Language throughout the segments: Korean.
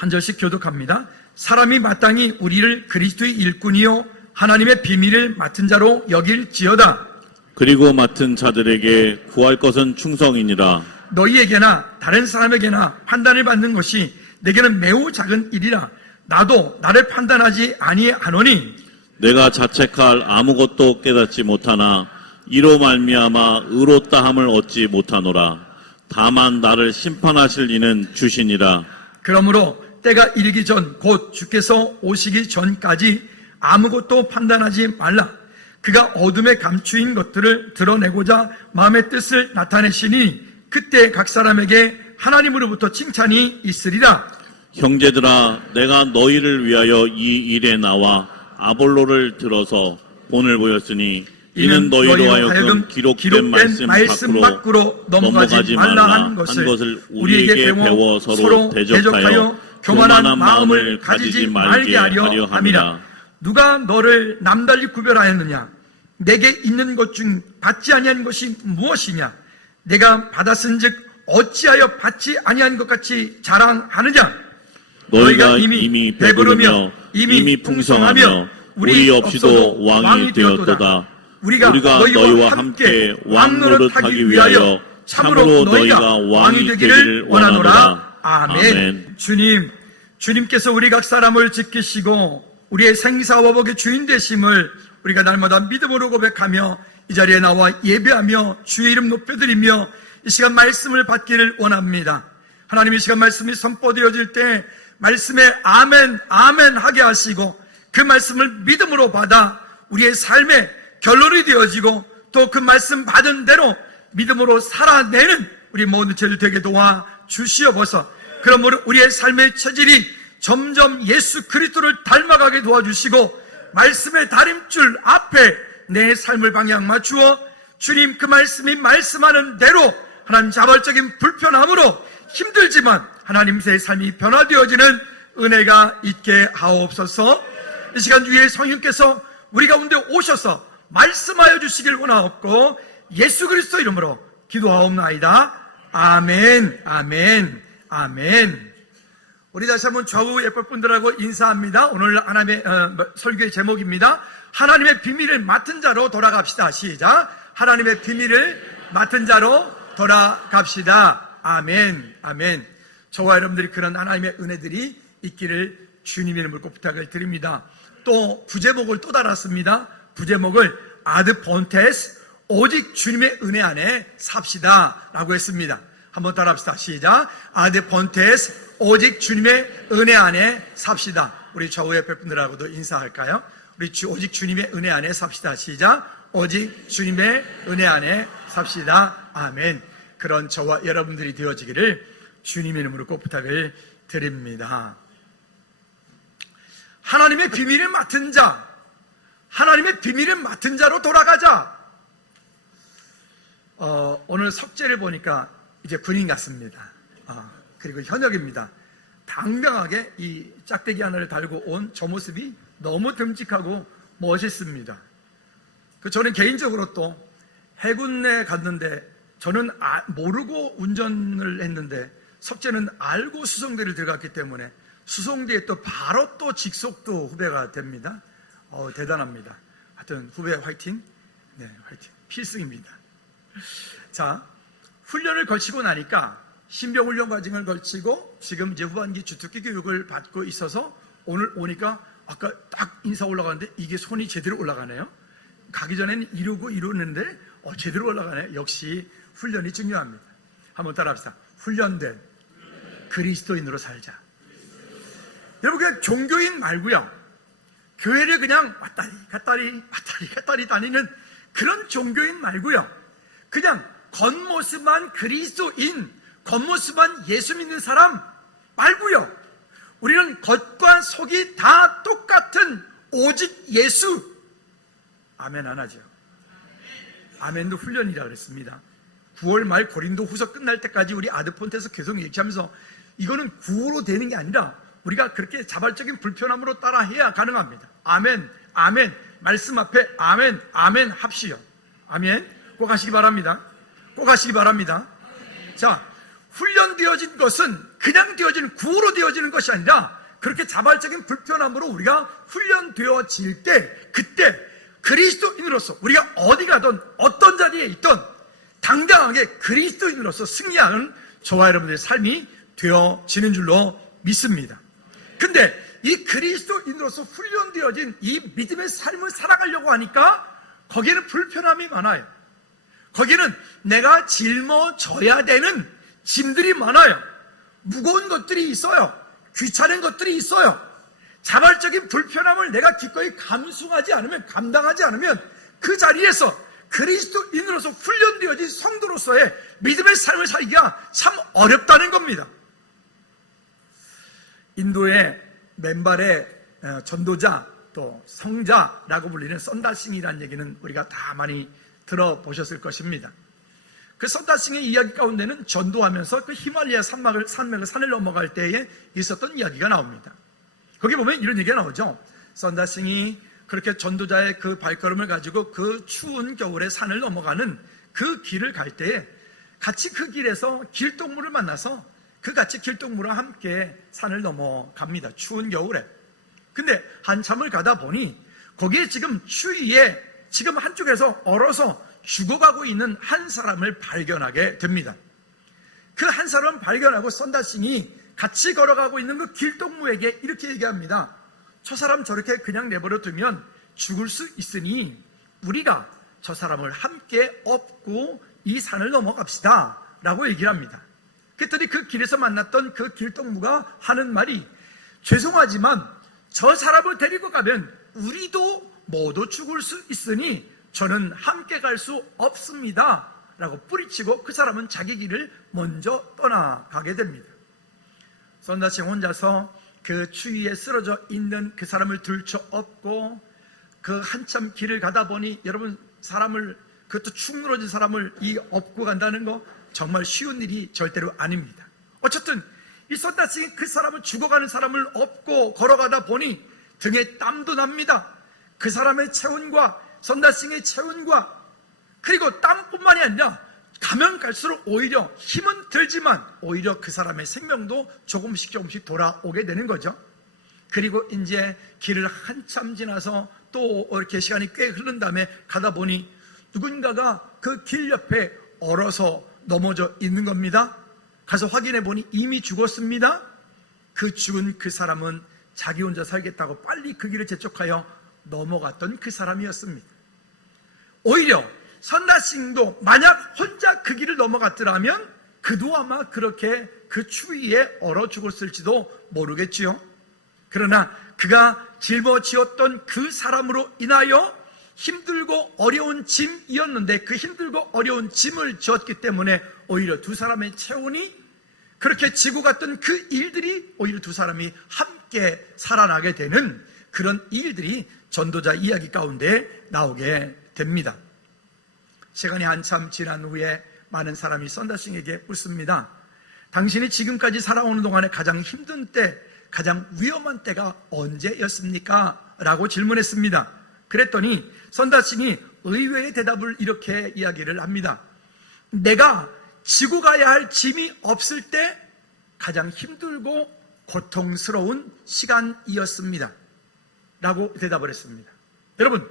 한 절씩 교독합니다. 사람이 마땅히 우리를 그리스도의 일꾼이요 하나님의 비밀을 맡은 자로 여길지어다. 그리고 맡은 자들에게 구할 것은 충성이니라. 너희에게나 다른 사람에게나 판단을 받는 것이 내게는 매우 작은 일이라. 나도 나를 판단하지 아니하노니 내가 자책할 아무것도 깨닫지 못하나 이로 말미암아 의롭다함을 얻지 못하노라. 다만 나를 심판하실 이는 주시니라. 그러므로 때가 이르기 전 곧 주께서 오시기 전까지 아무것도 판단하지 말라. 그가 어둠에 감추인 것들을 드러내고자 마음의 뜻을 나타내시니 그때 각 사람에게 하나님으로부터 칭찬이 있으리라. 형제들아, 내가 너희를 위하여 이 일에 나와 아볼로를 들어서 본을 보였으니 이는 너희로 하여금 기록된 말씀 밖으로 넘어가지 말라 한 것을 우리에게 배워 서로 대적하여 교만한 마음을 가지지 말게 하려 함이라. 누가 너를 남달리 구별하였느냐? 내게 있는 것 중 받지 아니한 것이 무엇이냐? 내가 받았은즉 어찌하여 받지 아니한 것 같이 자랑하느냐? 너희가 이미 배부르며 이미 풍성하며 우리 없이도 왕이 되었도다. 우리가 너희와 함께 왕노릇하기 위하여 참으로 너희가 왕이 되기를 원하노라. 아멘. 주님께서 우리 각 사람을 지키시고 우리의 생사와 복의 주인 되심을 우리가 날마다 믿음으로 고백하며 이 자리에 나와 예배하며 주의 이름 높여드리며 이 시간 말씀을 받기를 원합니다. 하나님, 이 시간 말씀이 선포되어질 때 말씀에 아멘 아멘 하게 하시고 그 말씀을 믿음으로 받아 우리의 삶의 결론이 되어지고 또 그 말씀 받은 대로 믿음으로 살아내는 우리 모든 죄를 되게 도와 주시옵소서. 그러므로 우리의 삶의 체질이 점점 예수 그리스도를 닮아가게 도와주시고 말씀의 다림줄 앞에 내 삶을 방향 맞추어 주님 그 말씀이 말씀하는 대로 하나님 자발적인 불편함으로 힘들지만 하나님 새 삶이 변화되어지는 은혜가 있게 하옵소서. 이 시간 주의 성령께서 우리 가운데 오셔서 말씀하여 주시길 원하옵고 예수 그리스도 이름으로 기도하옵나이다. 아멘 아멘 아멘. 우리 다시 한번 좌우 예쁠 분들하고 인사합니다. 오늘 하나님의 설교의 제목입니다. 하나님의 비밀을 맡은 자로 돌아갑시다. 시작. 하나님의 비밀을 맡은 자로 돌아갑시다. 아멘 아멘. 저와 여러분들이 그런 하나님의 은혜들이 있기를 주님의 이름으로 꼭 부탁을 드립니다. 또 부제목을 또 달았습니다. 부제목을 아드 폰테스 오직 주님의 은혜 안에 삽시다 라고 했습니다. 한번 따라합시다. 시작. 아드 폰테스 오직 주님의 은혜 안에 삽시다. 우리 좌우 옆에 분들하고도 인사할까요? 우리 오직 주님의 은혜 안에 삽시다. 시작. 오직 주님의 은혜 안에 삽시다. 아멘. 그런 저와 여러분들이 되어지기를 주님의 이름으로 꼭 부탁을 드립니다. 하나님의 비밀을 맡은 자, 하나님의 비밀을 맡은 자로 돌아가자. 오늘 석재를 보니까 이제 군인 같습니다. 그리고 현역입니다. 당당하게 이 짝대기 하나를 달고 온 저 모습이 너무 듬직하고 멋있습니다. 저는 개인적으로 또 해군에 갔는데 저는 모르고 운전을 했는데 석재는 알고 수송대를 들어갔기 때문에 수송대에 또 바로 또 직속도 후배가 됩니다. 대단합니다. 하여튼 후배 화이팅. 네, 화이팅. 필승입니다. 자, 훈련을 거치고 나니까 신병훈련 과정을 거치고 지금 이제 후반기 주특기 교육을 받고 있어서 오늘 오니까 아까 딱 인사 올라가는데 이게 손이 제대로 올라가네요. 가기 전에는 이루는데 제대로 올라가네. 역시 훈련이 중요합니다. 한번 따라합시다. 훈련된 그리스도인으로 살자. 여러분, 그냥 종교인 말고요, 교회를 그냥 왔다리 갔다리 다니는 그런 종교인 말고요, 그냥 겉모습만 그리스도인, 겉모습만 예수 믿는 사람 말고요, 우리는 겉과 속이 다 똑같은 오직 예수. 아멘 안 하죠? 아멘도 훈련이라 그랬습니다. 9월 말 고린도 후서 끝날 때까지 우리 아드폰테에서 계속 얘기하면서 이거는 구호로 되는 게 아니라 우리가 그렇게 자발적인 불편함으로 따라해야 가능합니다. 아멘 아멘. 말씀 앞에 아멘 아멘 합시요. 아멘. 꼭 하시기 바랍니다. 꼭 하시기 바랍니다. 자, 훈련되어진 것은 그냥 되어지는 구호로 되어지는 것이 아니라 그렇게 자발적인 불편함으로 우리가 훈련되어질 때, 그때 그리스도인으로서 우리가 어디 가든 어떤 자리에 있든 당당하게 그리스도인으로서 승리하는 저와 여러분들의 삶이 되어지는 줄로 믿습니다. 근데 이 그리스도인으로서 훈련되어진 이 믿음의 삶을 살아가려고 하니까 거기에는 불편함이 많아요. 거기에는 내가 짊어져야 되는 짐들이 많아요. 무거운 것들이 있어요. 귀찮은 것들이 있어요. 자발적인 불편함을 내가 기꺼이 감수하지 않으면, 감당하지 않으면 그 자리에서 그리스도인으로서 훈련되어진 성도로서의 믿음의 삶을 살기가 참 어렵다는 겁니다. 인도의 맨발의 전도자 또 성자라고 불리는 선다싱이라는 얘기는 우리가 다 많이 들어보셨을 것입니다. 그 선다싱의 이야기 가운데는 전도하면서 그 히말라야 산을 넘어갈 때에 있었던 이야기가 나옵니다. 거기 보면 이런 얘기가 나오죠. 선다싱이 그렇게 전도자의 그 발걸음을 가지고 그 추운 겨울에 산을 넘어가는 그 길을 갈 때에 같이 그 길에서 길동무를 만나서 그 같이 길동무와 함께 산을 넘어갑니다. 추운 겨울에. 근데 한참을 가다 보니 거기에 지금 추위에 지금 한쪽에서 얼어서 죽어가고 있는 한 사람을 발견하게 됩니다. 그 한 사람을 발견하고 선다싱이 같이 걸어가고 있는 그 길동무에게 이렇게 얘기합니다. 저 사람 저렇게 그냥 내버려 두면 죽을 수 있으니 우리가 저 사람을 함께 업고 이 산을 넘어갑시다 라고 얘기를 합니다. 그랬더니 그 길에서 만났던 그 길동무가 하는 말이, 죄송하지만 저 사람을 데리고 가면 우리도 모두 죽을 수 있으니 저는 함께 갈 수 없습니다 라고 뿌리치고 그 사람은 자기 길을 먼저 떠나가게 됩니다. 선다싱 혼자서 그 추위에 쓰러져 있는 그 사람을 들쳐 업고 그 한참 길을 가다 보니, 여러분, 사람을, 그것도 축 늘어진 사람을 이 업고 간다는 거 정말 쉬운 일이 절대로 아닙니다. 어쨌든 이 선다싱이 그 사람을, 죽어가는 사람을 업고 걸어가다 보니 등에 땀도 납니다. 그 사람의 체온과 선다싱의 체온과, 그리고 땀뿐만이 아니라 가면 갈수록 오히려 힘은 들지만 오히려 그 사람의 생명도 조금씩 돌아오게 되는 거죠. 그리고 이제 길을 한참 지나서 또 이렇게 시간이 꽤 흐른 다음에 가다 보니 누군가가 그 길 옆에 얼어서 넘어져 있는 겁니다. 가서 확인해 보니 이미 죽었습니다. 그 죽은 그 사람은 자기 혼자 살겠다고 빨리 그 길을 재촉하여 넘어갔던 그 사람이었습니다. 오히려 선다싱도 만약 혼자 그 길을 넘어갔더라면 그도 아마 그렇게 그 추위에 얼어 죽었을지도 모르겠지요. 그러나 그가 짊어지었던 그 사람으로 인하여 힘들고 어려운 짐이었는데, 그 힘들고 어려운 짐을 지었기 때문에 오히려 두 사람의 체온이 그렇게 지고 갔던 그 일들이 오히려 두 사람이 함께 살아나게 되는 그런 일들이 전도자 이야기 가운데 나오게 됩니다. 시간이 한참 지난 후에 많은 사람이 선다싱에게 묻습니다. 당신이 지금까지 살아오는 동안에 가장 힘든 때, 가장 위험한 때가 언제였습니까? 라고 질문했습니다. 그랬더니 선다싱이 의외의 대답을 이렇게 이야기를 합니다. 내가 지고 가야 할 짐이 없을 때 가장 힘들고 고통스러운 시간이었습니다 라고 대답을 했습니다. 여러분,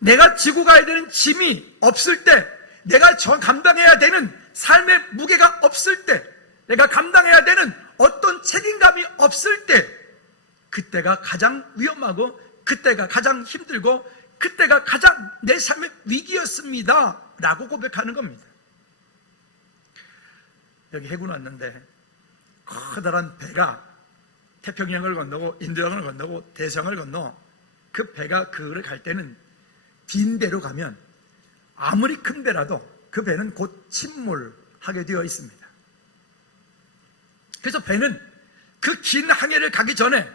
내가 지고 가야 되는 짐이 없을 때, 내가 감당해야 되는 삶의 무게가 없을 때, 내가 감당해야 되는 어떤 책임감이 없을 때, 그때가 가장 위험하고 그때가 가장 힘들고 그때가 가장 내 삶의 위기였습니다 라고 고백하는 겁니다. 여기 해군 왔는데 커다란 배가 태평양을 건너고 인도양을 건너고 대서양을 건너, 그 배가 그를 갈 때는 빈 배로 가면 아무리 큰 배라도 그 배는 곧 침몰하게 되어 있습니다. 그래서 배는 그 긴 항해를 가기 전에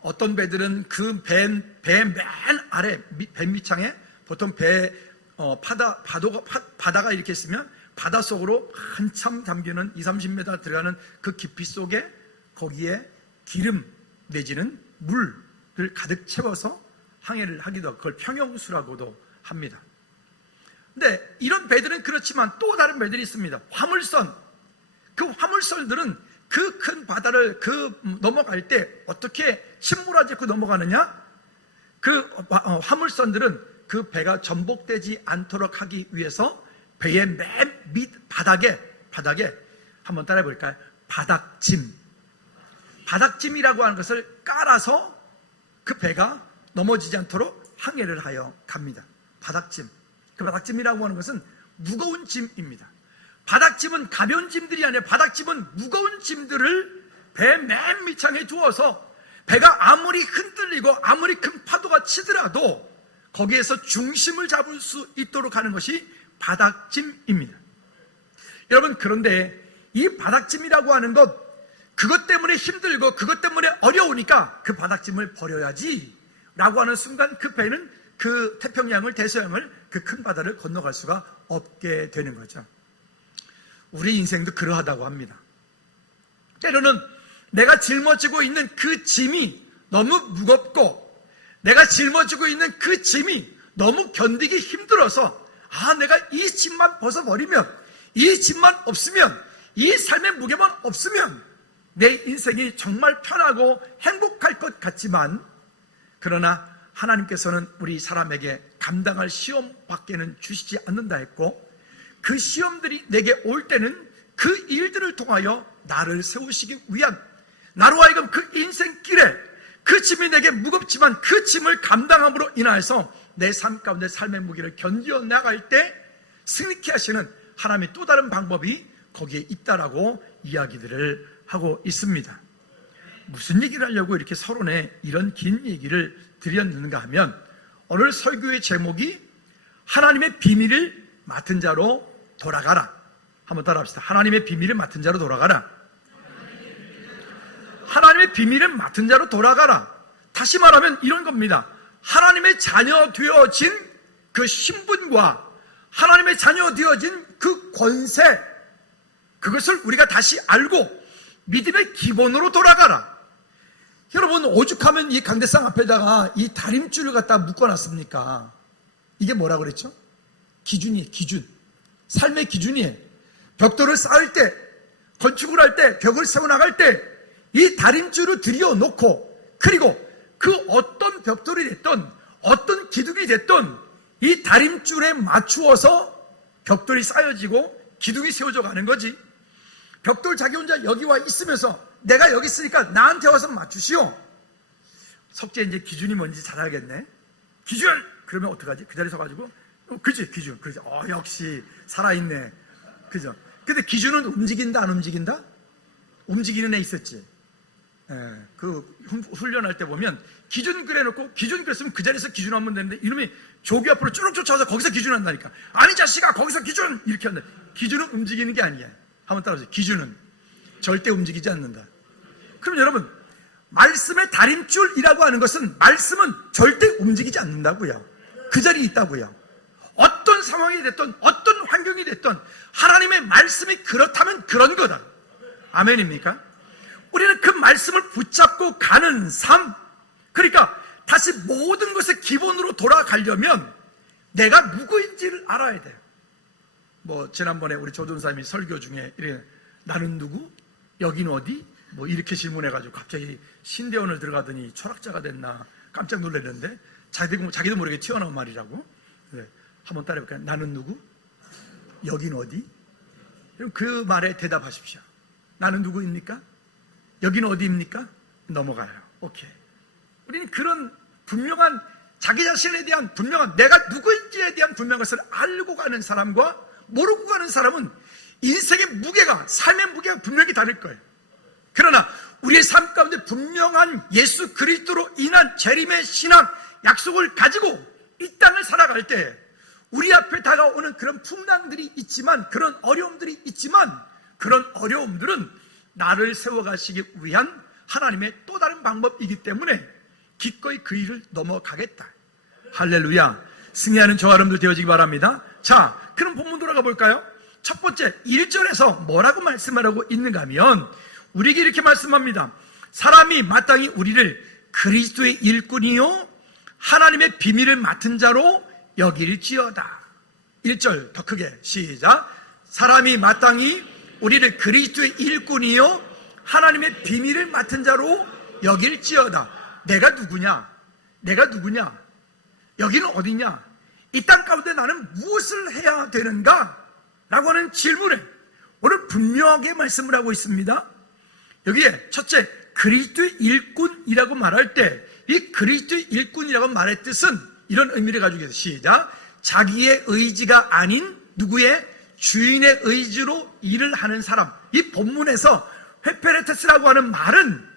어떤 배들은 그 배 맨 아래 배 밑창에 보통 배 바다가 이렇게 있으면 바다 속으로 한참 잠기는 20-30m 들어가는 그 깊이 속에 거기에 기름 내지는 물을 가득 채워서 항해를 하기도 하고 그걸 평형수라고도 합니다. 근데 이런 배들은 그렇지만 또 다른 배들이 있습니다. 화물선. 그 화물 화물선들은 그 큰 바다를 넘어갈 때 어떻게 침몰하지 않고 넘어가느냐? 그 화물선들은 그 배가 전복되지 않도록 하기 위해서 배의 맨 밑 바닥에 한번 따라해 볼까요? 바닥짐이라고 하는 것을 깔아서 그 배가 넘어지지 않도록 항해를 하여 갑니다. 바닥짐. 그 바닥짐이라고 하는 것은 무거운 짐입니다. 바닥짐은 가벼운 짐들이 아니라 바닥짐은 무거운 짐들을 배 맨 밑창에 두어서 배가 아무리 흔들리고 아무리 큰 파도가 치더라도 거기에서 중심을 잡을 수 있도록 하는 것이 바닥짐입니다. 여러분, 그런데 이 바닥짐이라고 하는 것, 그것 때문에 힘들고 그것 때문에 어려우니까 그 바닥짐을 버려야지 라고 하는 순간 그 배는 그 태평양을, 대서양을, 그 큰 바다를 건너갈 수가 없게 되는 거죠. 우리 인생도 그러하다고 합니다. 때로는 내가 짊어지고 있는 그 짐이 너무 무겁고 내가 짊어지고 있는 그 짐이 너무 견디기 힘들어서 내가 이 짐만 벗어버리면, 이 짐만 없으면, 이 삶의 무게만 없으면 내 인생이 정말 편하고 행복할 것 같지만, 그러나 하나님께서는 우리 사람에게 감당할 시험밖에는 주시지 않는다 했고, 그 시험들이 내게 올 때는 그 일들을 통하여 나를 세우시기 위한, 나로 하여금 그 인생길에 그 짐이 내게 무겁지만 그 짐을 감당함으로 인하여서 내 삶 가운데 삶의 무게를 견뎌 나갈 때 승리케 하시는 하나님의 또 다른 방법이 거기에 있다라고 이야기들을 하고 있습니다. 무슨 얘기를 하려고 이렇게 서론에 이런 긴 얘기를 드렸는가 하면, 오늘 설교의 제목이 하나님의 비밀을 맡은 자로 돌아가라. 한번 따라합시다. 하나님의 비밀을 맡은 자로 돌아가라. 하나님의 비밀을 맡은 자로 돌아가라. 다시 말하면 이런 겁니다. 하나님의 자녀 되어진 그 신분과 하나님의 자녀 되어진 그 권세, 그것을 우리가 다시 알고 믿음의 기본으로 돌아가라. 여러분, 오죽하면 이 강대상 앞에다가 이 다림줄을 갖다 묶어놨습니까? 이게 뭐라고 그랬죠? 기준이에요. 기준. 삶의 기준이에요. 벽돌을 쌓을 때, 건축을 할 때, 벽을 세워나갈 때 이 다림줄을 들여놓고, 그리고 그 어떤 벽돌이 됐던 어떤 기둥이 됐던 이 다림줄에 맞추어서 벽돌이 쌓여지고 기둥이 세워져 가는 거지. 벽돌 자기 혼자 여기 와 있으면서 내가 여기 있으니까 나한테 와서 맞추시오. 석재 이제 기준이 뭔지 잘 알겠네. 기준! 그러면 어떡하지? 그 자리에 서가지고 그지? 기준. 그지? 역시 살아있네. 그죠? 근데 기준은 움직인다, 안 움직인다? 움직이는 애 있었지. 그 훈련할 때 보면 기준 그려놓고, 기준 그렸으면 그 자리에서 기준하면 되는데 이놈이 조기 앞으로 쭉 쫓아와서 거기서 기준한다니까. 아니 자식아, 거기서 기준! 이렇게 한다. 기준은 움직이는 게 아니야. 한번 따라하세요. 기준은 절대 움직이지 않는다. 그럼 여러분, 말씀의 다림줄이라고 하는 것은, 말씀은 절대 움직이지 않는다고요. 그 자리에 있다고요. 어떤 상황이 됐든 어떤 환경이 됐든 하나님의 말씀이 그렇다면 그런 거다. 아멘입니까? 우리는 그 말씀을 붙잡고 가는 삶, 그러니까 다시 모든 것의 기본으로 돌아가려면 내가 누구인지를 알아야 돼요. 지난번에 우리 조전사님이 설교 중에 이래, 나는 누구? 여긴 어디? 이렇게 질문해가지고 갑자기 신대원을 들어가더니 철학자가 됐나 깜짝 놀랐는데, 자기도 모르게 튀어나온 말이라고. 그래, 한번 따라해볼까요? 나는 누구? 여긴 어디? 그 말에 대답하십시오. 나는 누구입니까? 여긴 어디입니까? 넘어가요. 오케이. 우리는 그런 분명한, 자기 자신에 대한 분명한, 내가 누구인지에 대한 분명한 것을 알고 가는 사람과 모르고 가는 사람은 인생의 무게가, 삶의 무게가 분명히 다를 거예요. 그러나 우리의 삶 가운데 분명한 예수 그리스도로 인한 재림의 신앙, 약속을 가지고 이 땅을 살아갈 때 우리 앞에 다가오는 그런 풍랑들이 있지만, 그런 어려움들이 있지만, 그런 어려움들은 나를 세워가시기 위한 하나님의 또 다른 방법이기 때문에 기꺼이 그 일을 넘어가겠다. 할렐루야. 승리하는 저와 여러분들 되어지기 바랍니다. 자, 그럼 본문 돌아가 볼까요? 첫 번째 1절에서 뭐라고 말씀하라고 있는가 하면, 우리에게 이렇게 말씀합니다. 사람이 마땅히 우리를 그리스도의 일꾼이요 하나님의 비밀을 맡은 자로 여길지어다. 1절 더 크게 시작. 사람이 마땅히 우리를 그리스도의 일꾼이요 하나님의 비밀을 맡은 자로 여길지어다. 내가 누구냐? 내가 누구냐? 여기는 어디냐? 이 땅 가운데 나는 무엇을 해야 되는가? 라고 하는 질문에 오늘 분명하게 말씀을 하고 있습니다. 여기에 첫째, 그리스도의 일꾼이라고 말할 때 이 그리스도의 일꾼이라고 말의 뜻은 이런 의미를 가지고 있어요. 시작. 자기의 의지가 아닌 누구의 주인의 의지로 일을 하는 사람. 이 본문에서 회페레테스라고 하는 말은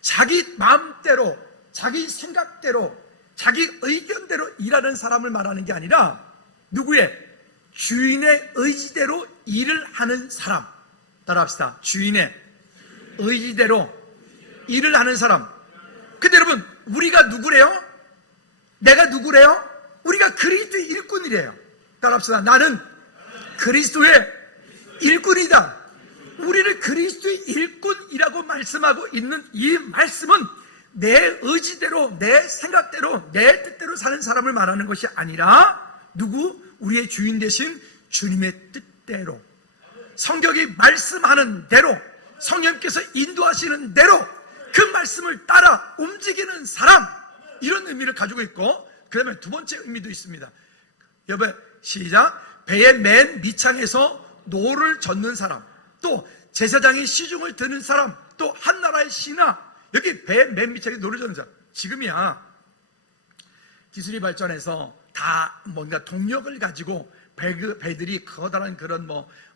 자기 마음대로, 자기 생각대로, 자기 의견대로 일하는 사람을 말하는 게 아니라 누구의 주인의 의지대로 일을 하는 사람. 따라합시다. 주인의 의지대로 일을 하는 사람. 근데 여러분, 우리가 누구래요? 내가 누구래요? 우리가 그리스도의 일꾼이래요. 따라합시다. 나는 그리스도의 일꾼이다. 우리를 그리스도의 일꾼이라고 말씀하고 있는 이 말씀은 내 의지대로, 내 생각대로, 내 뜻대로 사는 사람을 말하는 것이 아니라 누구? 우리의 주인 되신 주님의 뜻대로, 성경이 말씀하는 대로, 성령께서 인도하시는 대로 그 말씀을 따라 움직이는 사람, 이런 의미를 가지고 있고, 그 다음에 두 번째 의미도 있습니다. 여러분 시작. 배의 맨 밑창에서 노를 젓는 사람, 또 제사장이 시중을 드는 사람, 또 한나라의 신하. 여기 배의 맨 밑창에 노를 젓는 사람. 지금이야 기술이 발전해서 다 뭔가 동력을 가지고 배들이 커다란 그런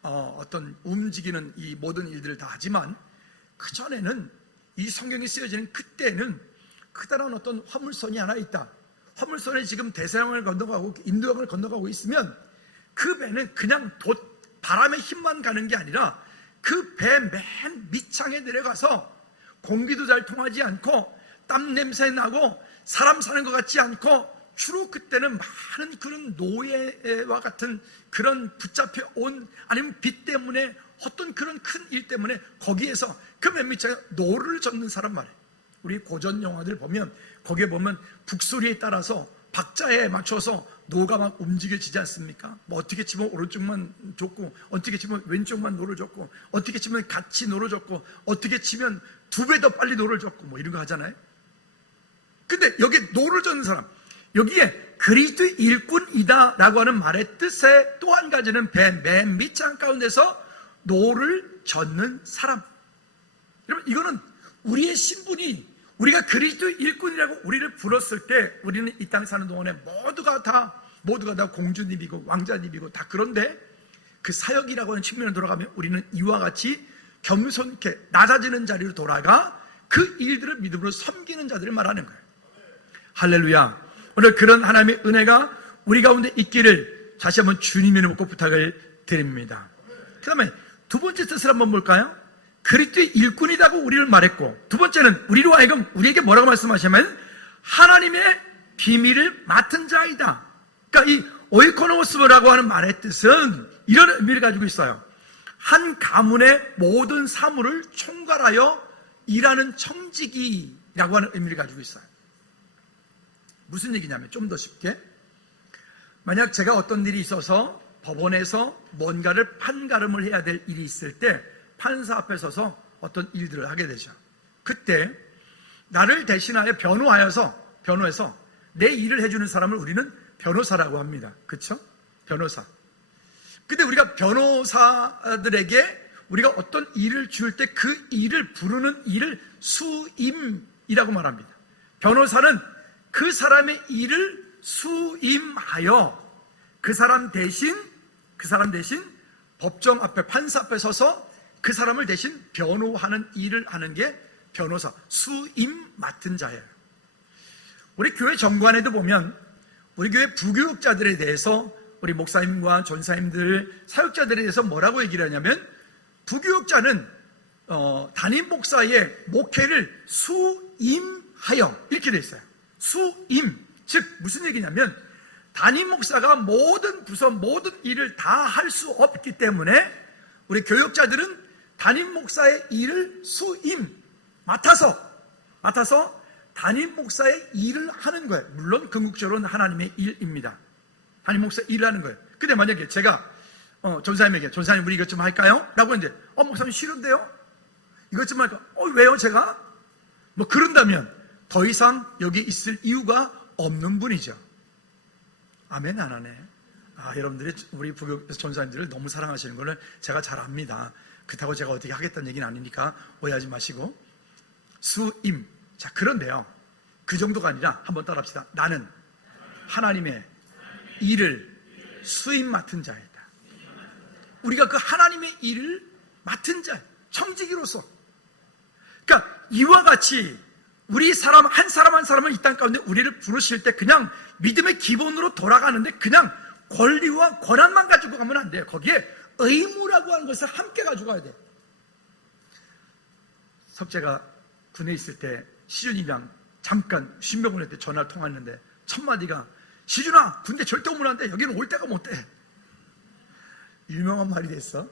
어떤 움직이는 이 모든 일들을 다 하지만, 그 전에는 이 성경이 쓰여지는 그때는 크다란 어떤 화물선이 하나 있다. 화물선에 지금 대서양을 건너가고 인도양을 건너가고 있으면 그 배는 그냥 바람의 힘만 가는 게 아니라 그 배 맨 밑창에 내려가서 공기도 잘 통하지 않고 땀 냄새 나고 사람 사는 것 같지 않고, 주로 그때는 많은 그런 노예와 같은 그런 붙잡혀 온, 아니면 빚 때문에 어떤 그런 큰 일 때문에 거기에서 그 맨 밑창에 노를 젓는 사람 말이에요. 우리 고전 영화들 보면 거기에 보면 북소리에 따라서 박자에 맞춰서 노가 막 움직여지지 않습니까? 뭐 어떻게 치면 오른쪽만 줬고, 어떻게 치면 왼쪽만 노를 줬고, 어떻게 치면 같이 노를 줬고, 어떻게 치면 두 배 더 빨리 노를 줬고, 뭐 이런 거 하잖아요. 근데 여기 노를 젓는 사람, 여기에 그리스도의 일꾼이다 라고 하는 말의 뜻의 또 한 가지는 배 맨 밑창 가운데서 노를 젓는 사람. 여러분, 이거는 우리의 신분이, 우리가 그리스도의 일꾼이라고 우리를 불렀을 때 우리는 이 땅에 사는 동안에 모두가 다 공주님이고 왕자님이고 다 그런데, 그 사역이라고 하는 측면으로 돌아가면 우리는 이와 같이 겸손케 낮아지는 자리로 돌아가 그 일들을 믿음으로 섬기는 자들을 말하는 거예요. 할렐루야. 오늘 그런 하나님의 은혜가 우리 가운데 있기를 다시 한번 주님의 이름으로 꼭 부탁을 드립니다. 그 다음에 두 번째 뜻을 한번 볼까요? 그리스도의 일꾼이라고 우리를 말했고, 두 번째는 우리로 하여금 우리에게 뭐라고 말씀하시냐면 하나님의 비밀을 맡은 자이다. 그러니까 이 오이코노스라고 하는 말의 뜻은 이런 의미를 가지고 있어요. 한 가문의 모든 사물을 총괄하여 일하는 청지기라고 하는 의미를 가지고 있어요. 무슨 얘기냐면, 좀 더 쉽게, 만약 제가 어떤 일이 있어서 법원에서 뭔가를 판가름을 해야 될 일이 있을 때 판사 앞에 서서 어떤 일들을 하게 되죠. 그때 나를 대신하여 변호해서 내 일을 해주는 사람을 우리는 변호사라고 합니다. 그렇죠? 변호사. 근데 우리가 변호사들에게 우리가 어떤 일을 줄 때 그 일을 부르는 일을 수임이라고 말합니다. 변호사는 그 사람의 일을 수임하여 그 사람 대신 법정 앞에, 판사 앞에 서서 그 사람을 대신 변호하는 일을 하는 게 변호사, 수임 맡은 자예요. 우리 교회 정관에도 보면 우리 교회 부교육자들에 대해서 우리 목사님과 전사님들, 사역자들에 대해서 뭐라고 얘기를 하냐면, 부교육자는 담임 목사의 목회를 수임하여, 이렇게 돼 있어요. 수임, 즉 무슨 얘기냐면, 담임 목사가 모든 부서, 모든 일을 다 할 수 없기 때문에 우리 교육자들은 담임 목사의 일을 맡아서 담임 목사의 일을 하는 거예요. 물론 궁극적으로는 하나님의 일입니다. 담임 목사 일을 하는 거예요. 근데 만약에 제가 전사님에게, 전사님 우리 이것 좀 할까요? 라고 했는데, 목사님 싫은데요? 이것 좀 할까? 왜요 제가? 뭐 그런다면 더 이상 여기 있을 이유가 없는 분이죠. 아멘 안 하네. 여러분들이 우리 부교 전사님들을 너무 사랑하시는 거는 제가 잘 압니다. 그렇다고 제가 어떻게 하겠다는 얘기는 아니니까 오해하지 마시고. 수임. 자, 그런데요, 그 정도가 아니라 한번 따라합시다. 나는 하나님의 일을 수임 맡은 자이다. 우리가 그 하나님의 일을 맡은 자, 청지기로서. 그러니까 이와 같이 우리 사람 한 사람 한 사람은 이 땅 가운데 우리를 부르실 때 그냥 믿음의 기본으로 돌아가는데 그냥 권리와 권한만 가지고 가면 안 돼요. 거기에 의무라고 하는 것을 함께 가져가야 돼. 석재가 군에 있을 때 시준이랑 잠깐 신병원에 때 전화를 통화했는데 첫 마디가, 시준아 군대 절대 오면 안 돼. 여기는 올 데가 못 돼. 유명한 말이 됐어.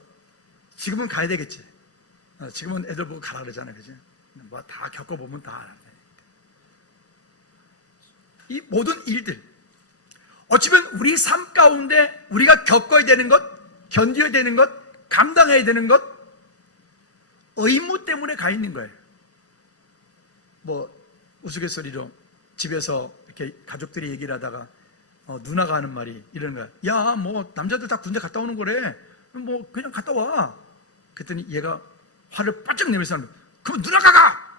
지금은 가야 되겠지. 지금은 애들 보고 가라 그러잖아, 그지? 뭐 다 겪어보면 다 알아. 이 모든 일들, 어찌보면 우리 삶 가운데 우리가 겪어야 되는 것, 견뎌야 되는 것, 감당해야 되는 것, 의무 때문에 가 있는 거예요. 뭐 우스갯소리로 집에서 이렇게 가족들이 얘기를 하다가 누나가 하는 말이 이런 거야. 야, 뭐 남자들 다 군대 갔다 오는 거래. 뭐 그냥 갔다 와. 그랬더니 얘가 화를 바짝 내면서 하는 거야. 그럼 누나가 가!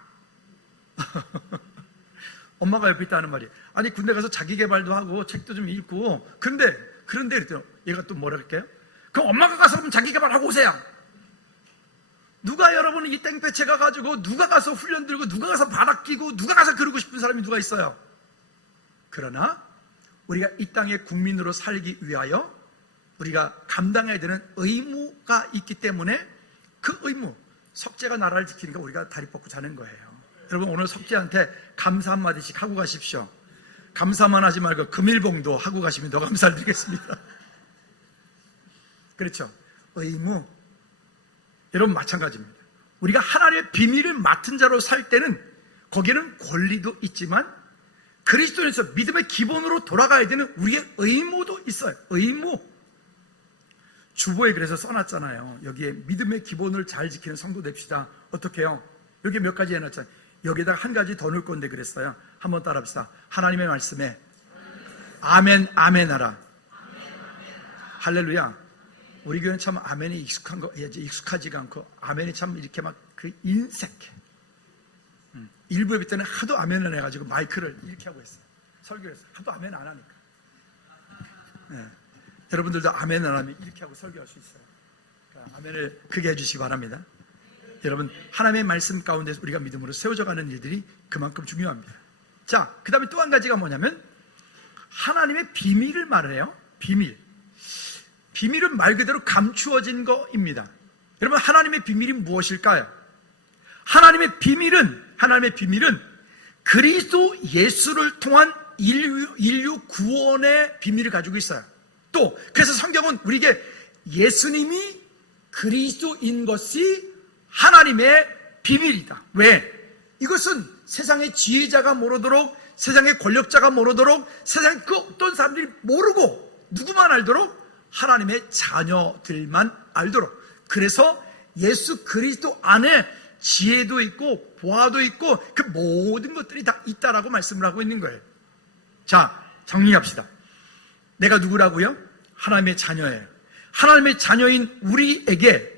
엄마가 옆에 있다 하는 말이, 아니 군대 가서 자기 개발도 하고 책도 좀 읽고 그런데 그랬더니 얘가 또 뭐라 할게요? 그럼 엄마가 가서 그럼 자기 개발하고 오세요. 누가 여러분 이 땡볕에 가가지고 누가 가서 훈련 들고 누가 가서 바닥 끼고 누가 가서 그러고 싶은 사람이 누가 있어요? 그러나 우리가 이 땅의 국민으로 살기 위하여 우리가 감당해야 되는 의무가 있기 때문에 그 의무, 석재가 나라를 지키니까 우리가 다리 뻗고 자는 거예요. 여러분 오늘 석재한테 감사 한마디씩 하고 가십시오. 감사만 하지 말고 금일봉도 하고 가시면 더 감사를 드리겠습니다. 그렇죠? 의무. 여러분 마찬가지입니다. 우리가 하나님의 비밀을 맡은 자로 살 때는 거기에는 권리도 있지만 그리스도인에서 믿음의 기본으로 돌아가야 되는 우리의 의무도 있어요. 의무. 주보에 그래서 써놨잖아요. 여기에 믿음의 기본을 잘 지키는 성도 됩시다. 어떻게 해요? 여기 몇 가지 해놨잖아요. 여기에다가 한 가지 더 넣을 건데 그랬어요. 한번 따라합시다. 하나님의 말씀에 아멘 아멘 하라. 할렐루야. 우리 교회는 참 아멘이 익숙하지가 않고 아멘이 참 이렇게 막 그 인색해. 일부 예배 때는 하도 아멘을 해가지고 마이크를 이렇게 하고 있어요. 설교를 했어요. 하도 아멘 안 하니까. 네. 여러분들도 아멘 안 하면 이렇게 하고 설교할 수 있어요. 그러니까 아멘을 크게 해주시기 바랍니다. 여러분 하나님의 말씀 가운데서 우리가 믿음으로 세워져 가는 일들이 그만큼 중요합니다. 자, 그 다음에 또 한 가지가 뭐냐면 하나님의 비밀을 말해요. 비밀은 말 그대로 감추어진 거입니다. 여러분 하나님의 비밀이 무엇일까요? 하나님의 비밀은 그리스도 예수를 통한 인류 구원의 비밀을 가지고 있어요. 또 그래서 성경은 우리에게 예수님이 그리스도인 것이 하나님의 비밀이다. 왜? 이것은 세상의 지혜자가 모르도록, 세상의 권력자가 모르도록, 세상의 그 어떤 사람들이 모르고 누구만 알도록 하나님의 자녀들만 알도록. 그래서 예수 그리스도 안에 지혜도 있고 보아도 있고 그 모든 것들이 다 있다라고 말씀을 하고 있는 거예요. 자, 정리합시다. 내가 누구라고요? 하나님의 자녀예요. 하나님의 자녀인 우리에게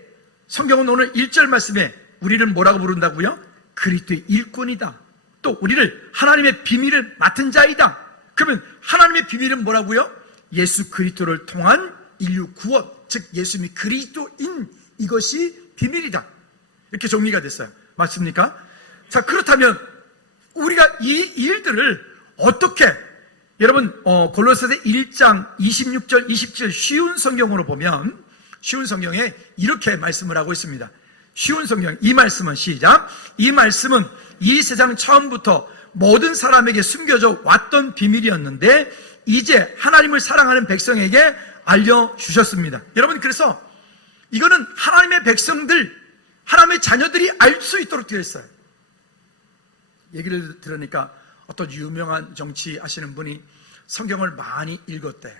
성경은 오늘 1절 말씀에 우리를 뭐라고 부른다고요? 그리스도의 일꾼이다. 또 우리를 하나님의 비밀을 맡은 자이다. 그러면 하나님의 비밀은 뭐라고요? 예수 그리스도를 통한 인류 구원, 즉 예수님이 그리스도인 이것이 비밀이다. 이렇게 정리가 됐어요. 맞습니까? 자, 그렇다면 우리가 이 일들을 어떻게, 여러분 골로새서 1장 26절 27 쉬운 성경으로 보면 쉬운 성경에 이렇게 말씀을 하고 있습니다. 쉬운 성경, 이 말씀은 시작. 이 말씀은 이 세상 처음부터 모든 사람에게 숨겨져 왔던 비밀이었는데 이제 하나님을 사랑하는 백성에게 알려주셨습니다. 여러분 그래서 이거는 하나님의 백성들, 하나님의 자녀들이 알 수 있도록 되어 있어요. 얘기를 들으니까 어떤 유명한 정치 하시는 분이 성경을 많이 읽었대요.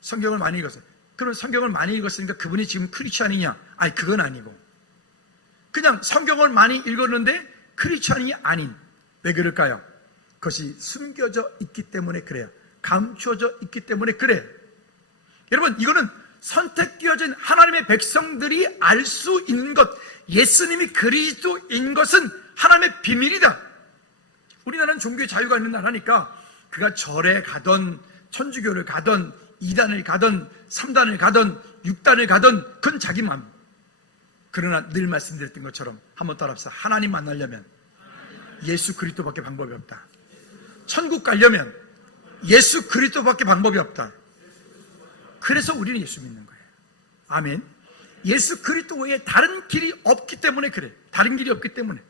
성경을 많이 읽었어요. 그럼 성경을 많이 읽었으니까 그분이 지금 크리스찬이냐? 아니, 그건 아니고 그냥 성경을 많이 읽었는데 크리스찬이 아닌, 왜 그럴까요? 그것이 숨겨져 있기 때문에 그래요. 감추어져 있기 때문에 그래요. 여러분, 이거는 선택되어진 하나님의 백성들이 알 수 있는 것, 예수님이 그리스도인 것은 하나님의 비밀이다. 우리나라는 종교의 자유가 있는 나라니까 그가 절에 가던 천주교를 가던 2단을 가던 3단을 가던 6단을 가던 그건 자기 마음. 그러나 늘 말씀드렸던 것처럼 한번 따라합시다. 하나님 만나려면 예수 그리스도밖에 방법이 없다. 천국 가려면 예수 그리스도밖에 방법이 없다. 그래서 우리는 예수 믿는 거예요. 아멘. 예수 그리스도 외에 다른 길이 없기 때문에 그래. 다른 길이 없기 때문에.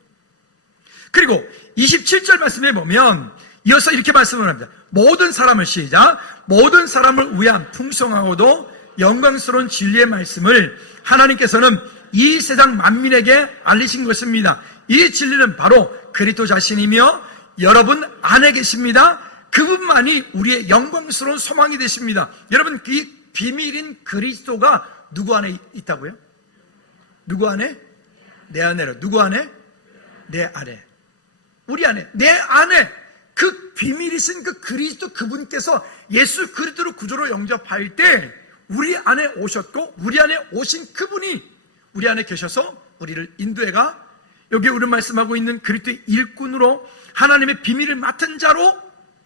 그리고 27절 말씀에 보면 이어서 이렇게 말씀을 합니다. 모든 사람을, 시작, 모든 사람을 위한 풍성하고도 영광스러운 진리의 말씀을 하나님께서는 이 세상 만민에게 알리신 것입니다. 이 진리는 바로 그리스도 자신이며 여러분 안에 계십니다. 그분만이 우리의 영광스러운 소망이 되십니다. 여러분, 이 비밀인 그리스도가 누구 안에 있다고요? 누구 안에? 내 안에로. 누구 안에? 내 안에. 우리 안에. 내 안에 그 비밀이신 그 그리스도, 그분께서 예수 그리스도를 구주로 영접할 때 우리 안에 오셨고, 우리 안에 오신 그분이 우리 안에 계셔서 우리를 인도해가 여기 우리 말씀하고 있는 그리스도의 일꾼으로 하나님의 비밀을 맡은 자로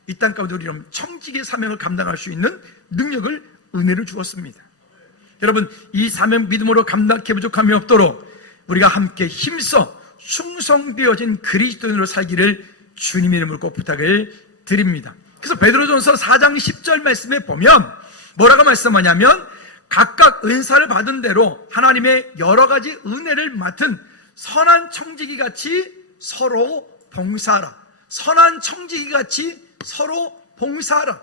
이 땅 가운데 우리는 청지기의 사명을 감당할 수 있는 능력을, 은혜를 주었습니다. 여러분, 이 사명 믿음으로 감당해 부족함이 없도록 우리가 함께 힘써 충성되어진 그리스도인으로 살기를 주님 이름으로 꼭 부탁을 드립니다. 그래서 베드로전서 4장 10절 말씀에 보면 뭐라고 말씀하냐면 각각 은사를 받은 대로 하나님의 여러 가지 은혜를 맡은 선한 청지기 같이 서로 봉사하라. 선한 청지기 같이 서로 봉사하라.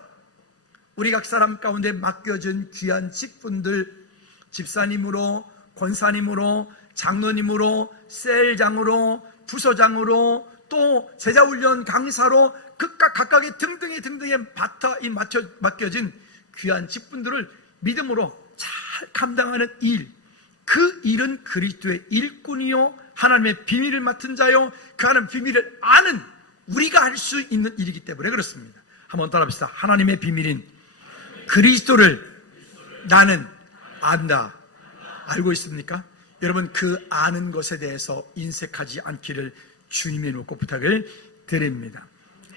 우리 각 사람 가운데 맡겨진 귀한 직분들, 집사님으로, 권사님으로, 장로님으로, 셀장으로, 부서장으로, 또 제자훈련 강사로 각각의 등등에 맡겨진 귀한 직분들을 믿음으로 잘 감당하는 일, 그 일은 그리스도의 일꾼이요 하나님의 비밀을 맡은 자요, 그 하나님의 비밀을 아는 우리가 할 수 있는 일이기 때문에 그렇습니다. 한번 따라합시다. 하나님의 비밀인 그리스도를 나는 안다. 알고 있습니까? 여러분, 그 아는 것에 대해서 인색하지 않기를 주님의 놓고 부탁을 드립니다.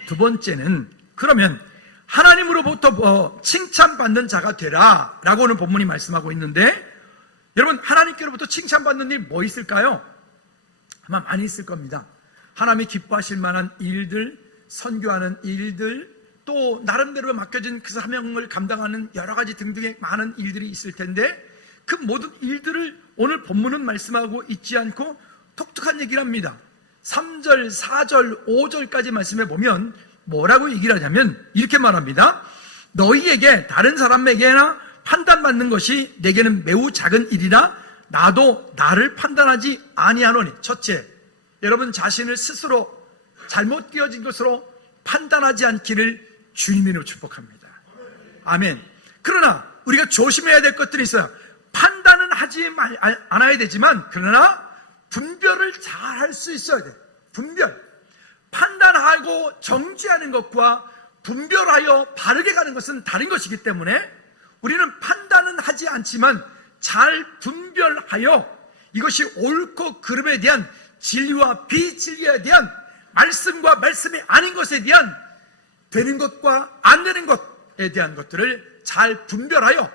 두 번째는, 그러면 하나님으로부터 칭찬받는 자가 되라 라고는 본문이 말씀하고 있는데, 여러분, 하나님께로부터 칭찬받는 일 뭐 있을까요? 아마 많이 있을 겁니다. 하나님이 기뻐하실 만한 일들, 선교하는 일들, 또 나름대로 맡겨진 그 사명을 감당하는 여러 가지 등등의 많은 일들이 있을 텐데, 그 모든 일들을 오늘 본문은 말씀하고 있지 않고 독특한 얘기를 합니다. 3절, 4절, 5절까지 말씀해 보면 뭐라고 얘기를 하냐면 이렇게 말합니다. 너희에게 다른 사람에게나 판단받는 것이 내게는 매우 작은 일이라 나도 나를 판단하지 아니하노니. 첫째, 여러분 자신을 스스로 잘못되어진 것으로 판단하지 않기를 주님으로 축복합니다. 아멘. 그러나 우리가 조심해야 될 것들이 있어요. 판단은 하지 않아야 되지만, 그러나 분별을 잘 할 수 있어야 돼. 분별. 판단하고 정죄하는 것과 분별하여 바르게 가는 것은 다른 것이기 때문에 우리는 판단은 하지 않지만 잘 분별하여 이것이 옳고 그름에 대한 진리와 비진리에 대한, 말씀과 말씀이 아닌 것에 대한, 되는 것과 안 되는 것에 대한 것들을 잘 분별하여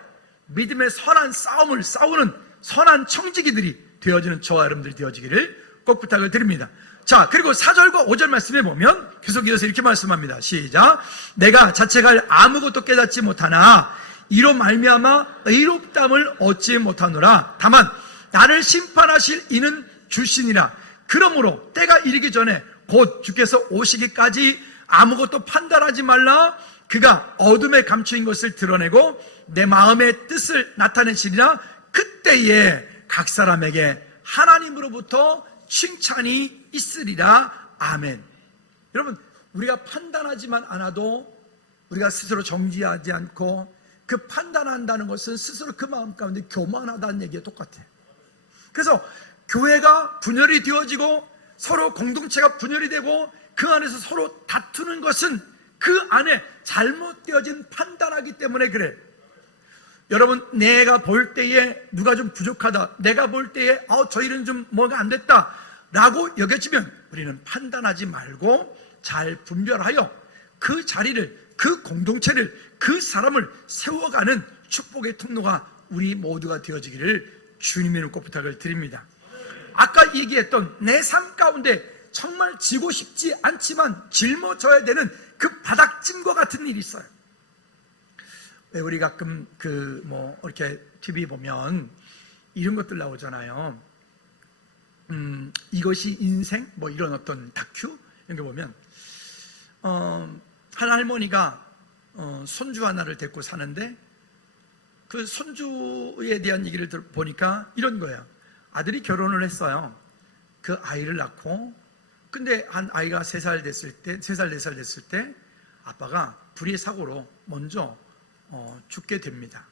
믿음의 선한 싸움을 싸우는 선한 청지기들이 되어지는 저와 여러분들이 되어지기를 꼭 부탁을 드립니다. 자, 그리고 4절과 5절 말씀에 보면 계속 이어서 이렇게 말씀합니다. 시작. 내가 자책할 아무것도 깨닫지 못하나 이로 말미암아 의롭담을 얻지 못하노라. 다만 나를 심판하실 이는 주시니라. 그러므로 때가 이르기 전에 곧 주께서 오시기까지 아무것도 판단하지 말라. 그가 어둠에 감추인 것을 드러내고 내 마음의 뜻을 나타내시리라. 그때에 각 사람에게 하나님으로부터 칭찬이 있으리라. 아멘. 여러분, 우리가 판단하지만 않아도, 우리가 스스로 정지하지 않고 그 판단한다는 것은 스스로 그 마음 가운데 교만하다는 얘기가 똑같아요. 그래서 교회가 분열이 되어지고 서로 공동체가 분열이 되고 그 안에서 서로 다투는 것은 그 안에 잘못되어진 판단하기 때문에 그래. 여러분, 내가 볼 때에 누가 좀 부족하다, 내가 볼 때에 저 일은 좀 뭐가 안 됐다 라고 여겨지면 우리는 판단하지 말고 잘 분별하여 그 자리를, 그 공동체를, 그 사람을 세워가는 축복의 통로가 우리 모두가 되어지기를 주님의 이름으로 부탁을 드립니다. 아까 얘기했던 내 삶 가운데 정말 지고 싶지 않지만 짊어져야 되는 그 바닥짐과 같은 일이 있어요. 왜 우리 가끔 이렇게 TV 보면 이런 것들 나오잖아요. 이것이 인생? 이런 어떤 다큐? 이런 거 보면, 한 할머니가, 손주 하나를 데리고 사는데, 그 손주에 대한 얘기를 보니까 이런 거예요. 아들이 결혼을 했어요. 그 아이를 낳고, 근데 한 아이가 3살, 4살 됐을 때, 아빠가 불의의 사고로 먼저 죽게 됩니다.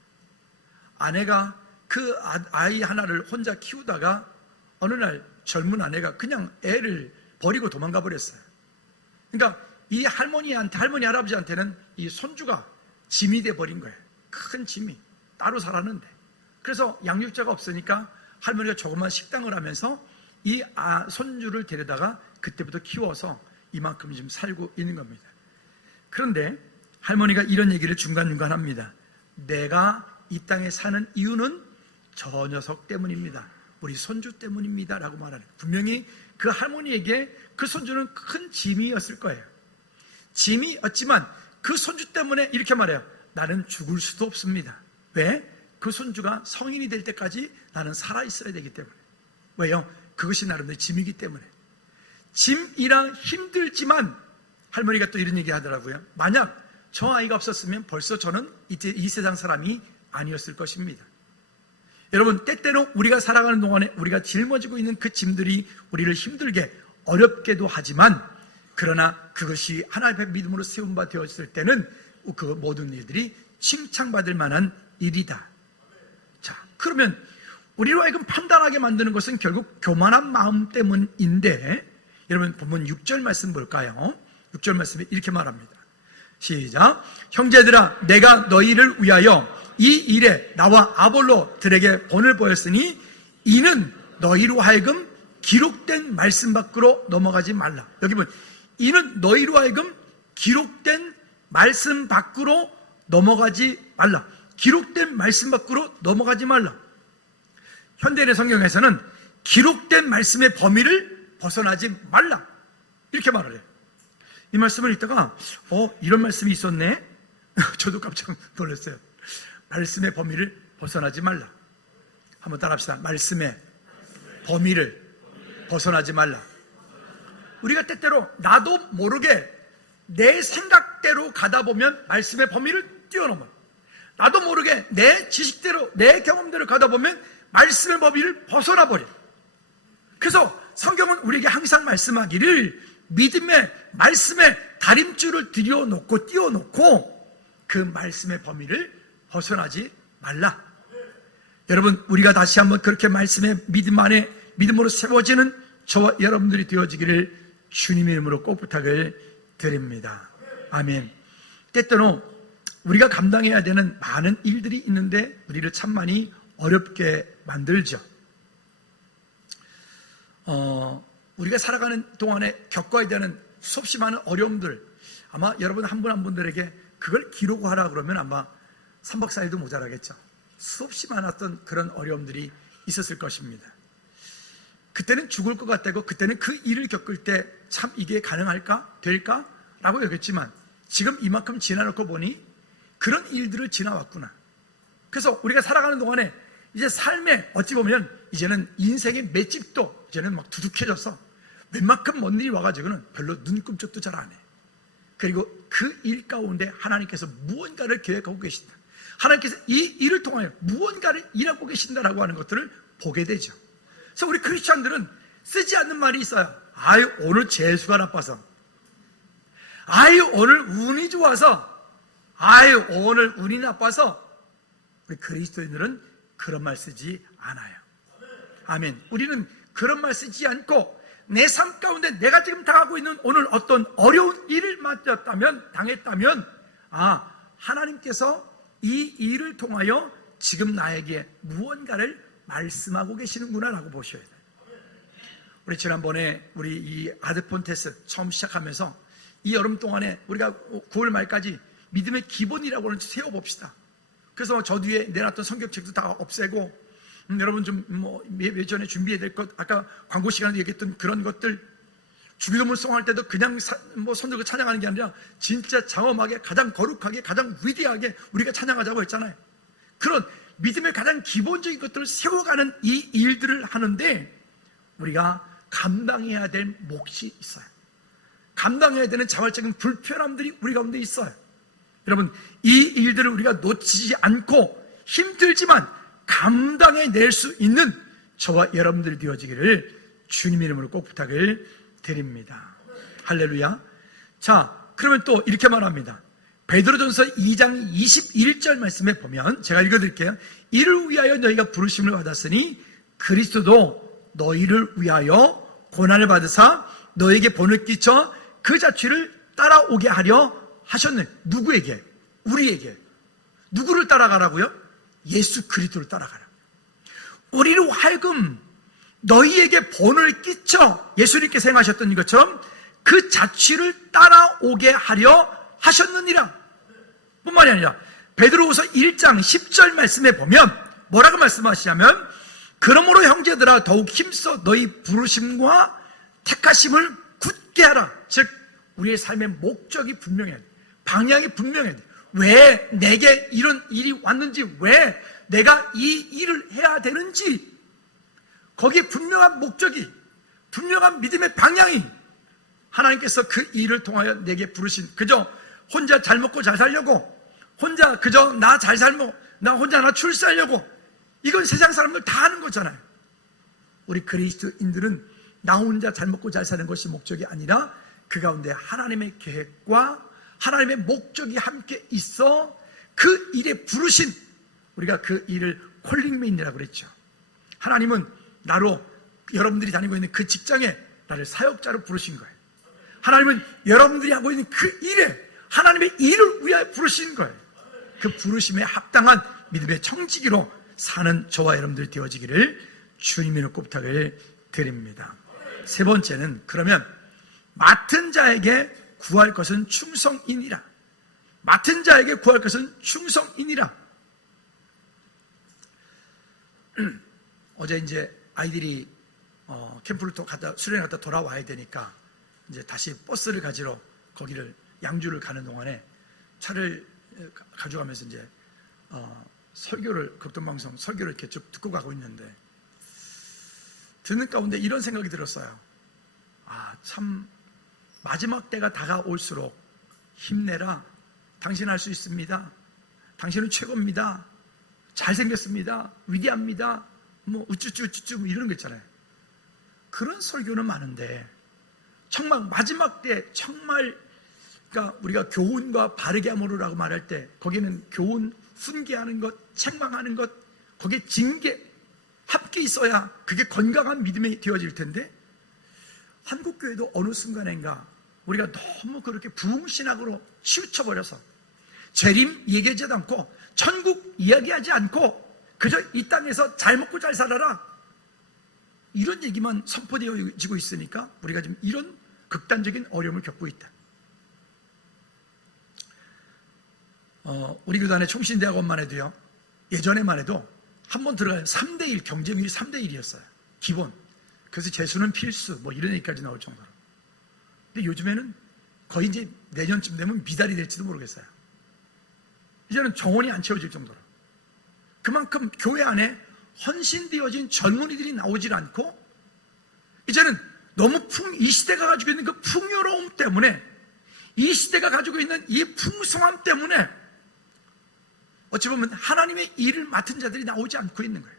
아내가 그 아이 하나를 혼자 키우다가 어느 날 젊은 아내가 그냥 애를 버리고 도망가 버렸어요. 그러니까 이 할머니 할아버지한테는 이 손주가 짐이 돼 버린 거예요. 큰 짐이. 따로 살았는데. 그래서 양육자가 없으니까 할머니가 조그만 식당을 하면서 이 손주를 데려다가 그때부터 키워서 이만큼 지금 살고 있는 겁니다. 그런데 할머니가 이런 얘기를 중간중간 합니다. 내가 이 땅에 사는 이유는 저 녀석 때문입니다. 우리 손주 때문입니다 라고 말하는, 분명히 그 할머니에게 그 손주는 큰 짐이었을 거예요. 짐이었지만 그 손주 때문에 이렇게 말해요. 나는 죽을 수도 없습니다. 왜? 그 손주가 성인이 될 때까지 나는 살아있어야 되기 때문에. 왜요? 그것이 나름대로 짐이기 때문에. 짐이랑 힘들지만 할머니가 또 이런 얘기 하더라고요. 만약 저 아이가 없었으면 벌써 저는 이제 이 세상 사람이 아니었을 것입니다. 여러분, 때때로 우리가 살아가는 동안에 우리가 짊어지고 있는 그 짐들이 우리를 힘들게 어렵게도 하지만, 그러나 그것이 하나님의 믿음으로 세운 바 되었을 때는 그 모든 일들이 칭찬받을 만한 일이다. 자, 그러면 우리로 하여금 판단하게 만드는 것은 결국 교만한 마음 때문인데, 여러분 본문 6절 말씀 볼까요? 6절 말씀에 이렇게 말합니다. 시작. 형제들아, 내가 너희를 위하여 이 일에 나와 아볼로들에게 본을 보였으니 이는 너희로 하여금 기록된 말씀 밖으로 넘어가지 말라. 여기 보면 이는 너희로 하여금 기록된 말씀 밖으로 넘어가지 말라. 기록된 말씀 밖으로 넘어가지 말라. 현대인의 성경에서는 기록된 말씀의 범위를 벗어나지 말라 이렇게 말을 해요. 이 말씀을 읽다가 이런 말씀이 있었네. 저도 깜짝 놀랐어요. 말씀의 범위를 벗어나지 말라. 한번 따라합시다. 말씀의 범위를 벗어나지 말라. 우리가 때때로 나도 모르게 내 생각대로 가다 보면 말씀의 범위를 뛰어넘어. 나도 모르게 내 지식대로, 내 경험대로 가다 보면 말씀의 범위를 벗어나 버려. 그래서 성경은 우리에게 항상 말씀하기를 믿음의 말씀의 다림줄을 들여놓고 띄워놓고 그 말씀의 범위를 벗어나지 말라. 여러분, 우리가 다시 한번 그렇게 말씀의 믿음 안에 믿음으로 세워지는 저와 여러분들이 되어지기를 주님의 이름으로 꼭 부탁을 드립니다. 아멘. 때때로 우리가 감당해야 되는 많은 일들이 있는데 우리를 참 많이 어렵게 만들죠. 우리가 살아가는 동안에 겪어야 되는 수없이 많은 어려움들, 아마 여러분 한 분 한 분들에게 그걸 기록하라 그러면 아마 3박 4일도 모자라겠죠. 수없이 많았던 그런 어려움들이 있었을 것입니다. 그때는 죽을 것 같다고, 그때는 그 일을 겪을 때 참 이게 가능할까? 될까? 라고 여겼지만 지금 이만큼 지나놓고 보니 그런 일들을 지나왔구나. 그래서 우리가 살아가는 동안에 이제 삶에 어찌 보면 이제는 인생의 맷집도 이제는 막 두둑해져서 웬만큼 먼 일이 와가지고는 별로 눈금쪽도 잘 안 해. 그리고 그 일 가운데 하나님께서 무언가를 계획하고 계신다. 하나님께서 이 일을 통하여 무언가를 일하고 계신다라고 하는 것들을 보게 되죠. 그래서 우리 크리스찬들은 쓰지 않는 말이 있어요. 아유, 오늘 재수가 나빠서, 아유, 오늘 운이 좋아서, 아유, 오늘 운이 나빠서 우리 그리스도인들은 그런 말 쓰지 않아요. 아멘. 우리는 그런 말 쓰지 않고 내 삶 가운데 내가 지금 당하고 있는 오늘 어떤 어려운 일을 당했다면 하나님께서 이 일을 통하여 지금 나에게 무언가를 말씀하고 계시는구나 라고 보셔야 돼요. 우리 지난번에 우리 이 아드폰 테스트 처음 시작하면서 이 여름 동안에 우리가 9월 말까지 믿음의 기본이라고는 세워봅시다. 그래서 저 뒤에 내놨던 성경책도 다 없애고 여러분 좀 예전에 준비해야 될 것, 아까 광고 시간에 얘기했던 그런 것들, 주기도문 송할 때도 그냥 손 들고 찬양하는 게 아니라 진짜 장엄하게, 가장 거룩하게, 가장 위대하게 우리가 찬양하자고 했잖아요. 그런 믿음의 가장 기본적인 것들을 세워가는 이 일들을 하는데 우리가 감당해야 될 몫이 있어요. 감당해야 되는 자발적인 불편함들이 우리 가운데 있어요. 여러분, 이 일들을 우리가 놓치지 않고 힘들지만 감당해낼 수 있는 저와 여러분들이 되어지기를 주님 이름으로 꼭 부탁을 드립니다. 할렐루야. 자, 그러면 또 이렇게 말합니다. 베드로전서 2장 21절 말씀에 보면 제가 읽어드릴게요. 이를 위하여 너희가 부르심을 받았으니 그리스도도 너희를 위하여 고난을 받으사 너에게 본을 끼쳐 그 자취를 따라오게 하려 하셨네. 누구에게? 우리에게. 누구를 따라가라고요? 예수 그리스도를 따라가라. 우리로 하여금 너희에게 본을 끼쳐 예수님께서 행하셨던 것처럼 그 자취를 따라오게 하려 하셨느니라. 뿐만이 아니라 베드로후서 1장 10절 말씀에 보면 뭐라고 말씀하시냐면 그러므로 형제들아 더욱 힘써 너희 부르심과 택하심을 굳게 하라. 즉 우리의 삶의 목적이 분명해야 돼. 방향이 분명해야 돼. 왜 내게 이런 일이 왔는지, 왜 내가 이 일을 해야 되는지, 거기에 분명한 목적이, 분명한 믿음의 방향이, 하나님께서 그 일을 통하여 내게 부르신, 그저 혼자 잘 먹고 잘 살려고, 혼자 그저 나 잘 살고 나 혼자 나 출세하려고, 이건 세상 사람들 다 하는 거잖아요. 우리 그리스도인들은 나 혼자 잘 먹고 잘 사는 것이 목적이 아니라 그 가운데 하나님의 계획과 하나님의 목적이 함께 있어 그 일에 부르신, 우리가 그 일을 콜링맨이라고 그랬죠. 하나님은 나로, 여러분들이 다니고 있는 그 직장에 나를 사역자로 부르신 거예요. 하나님은 여러분들이 하고 있는 그 일에 하나님의 일을 위하여 부르신 거예요. 그 부르심에 합당한 믿음의 청지기로 사는 저와 여러분들이 되어지기를 주님의 부탁을 드립니다. 세 번째는, 그러면 맡은 자에게 구할 것은 충성이니라. 맡은 자에게 구할 것은 충성이니라. 어제 이제 아이들이 캠프를 또 수련회 갔다 돌아와야 되니까 이제 다시 버스를 가지러 거기를 양주를 가는 동안에 차를 가져가면서 이제 설교를, 극동방송 설교를 이렇게 쭉 듣고 가고 있는데 듣는 가운데 이런 생각이 들었어요. 참 마지막 때가 다가올수록 힘내라. 당신 할 수 있습니다. 당신은 최고입니다. 잘생겼습니다. 위대합니다. 우쭈쭈 이런 거 있잖아요. 그런 설교는 많은데 정말 마지막 때 정말, 그러니까 우리가 교훈과 바르게 함으로라고 말할 때 거기는 교훈, 훈계하는 것, 책망하는 것, 거기에 징계 함께 있어야 그게 건강한 믿음이 되어질 텐데 한국교회도 어느 순간인가 우리가 너무 그렇게 부흥신학으로 치우쳐버려서 재림 얘기하지도 않고 천국 이야기하지 않고 그저 이 땅에서 잘 먹고 잘 살아라 이런 얘기만 선포되어지고 있으니까 우리가 지금 이런 극단적인 어려움을 겪고 있다. 우리 교단의 총신대학원만 해도요, 예전에만 해도 한 번 들어가면 3대1, 경쟁률이 3대1이었어요. 기본. 그래서 재수는 필수, 이런 얘기까지 나올 정도로. 근데 요즘에는 거의 이제 내년쯤 되면 미달이 될지도 모르겠어요. 이제는 정원이 안 채워질 정도로. 그만큼 교회 안에 헌신되어진 젊은이들이 나오질 않고, 이제는 너무 이 시대가 가지고 있는 그 풍요로움 때문에, 이 시대가 가지고 있는 이 풍성함 때문에 어찌 보면 하나님의 일을 맡은 자들이 나오지 않고 있는 거예요.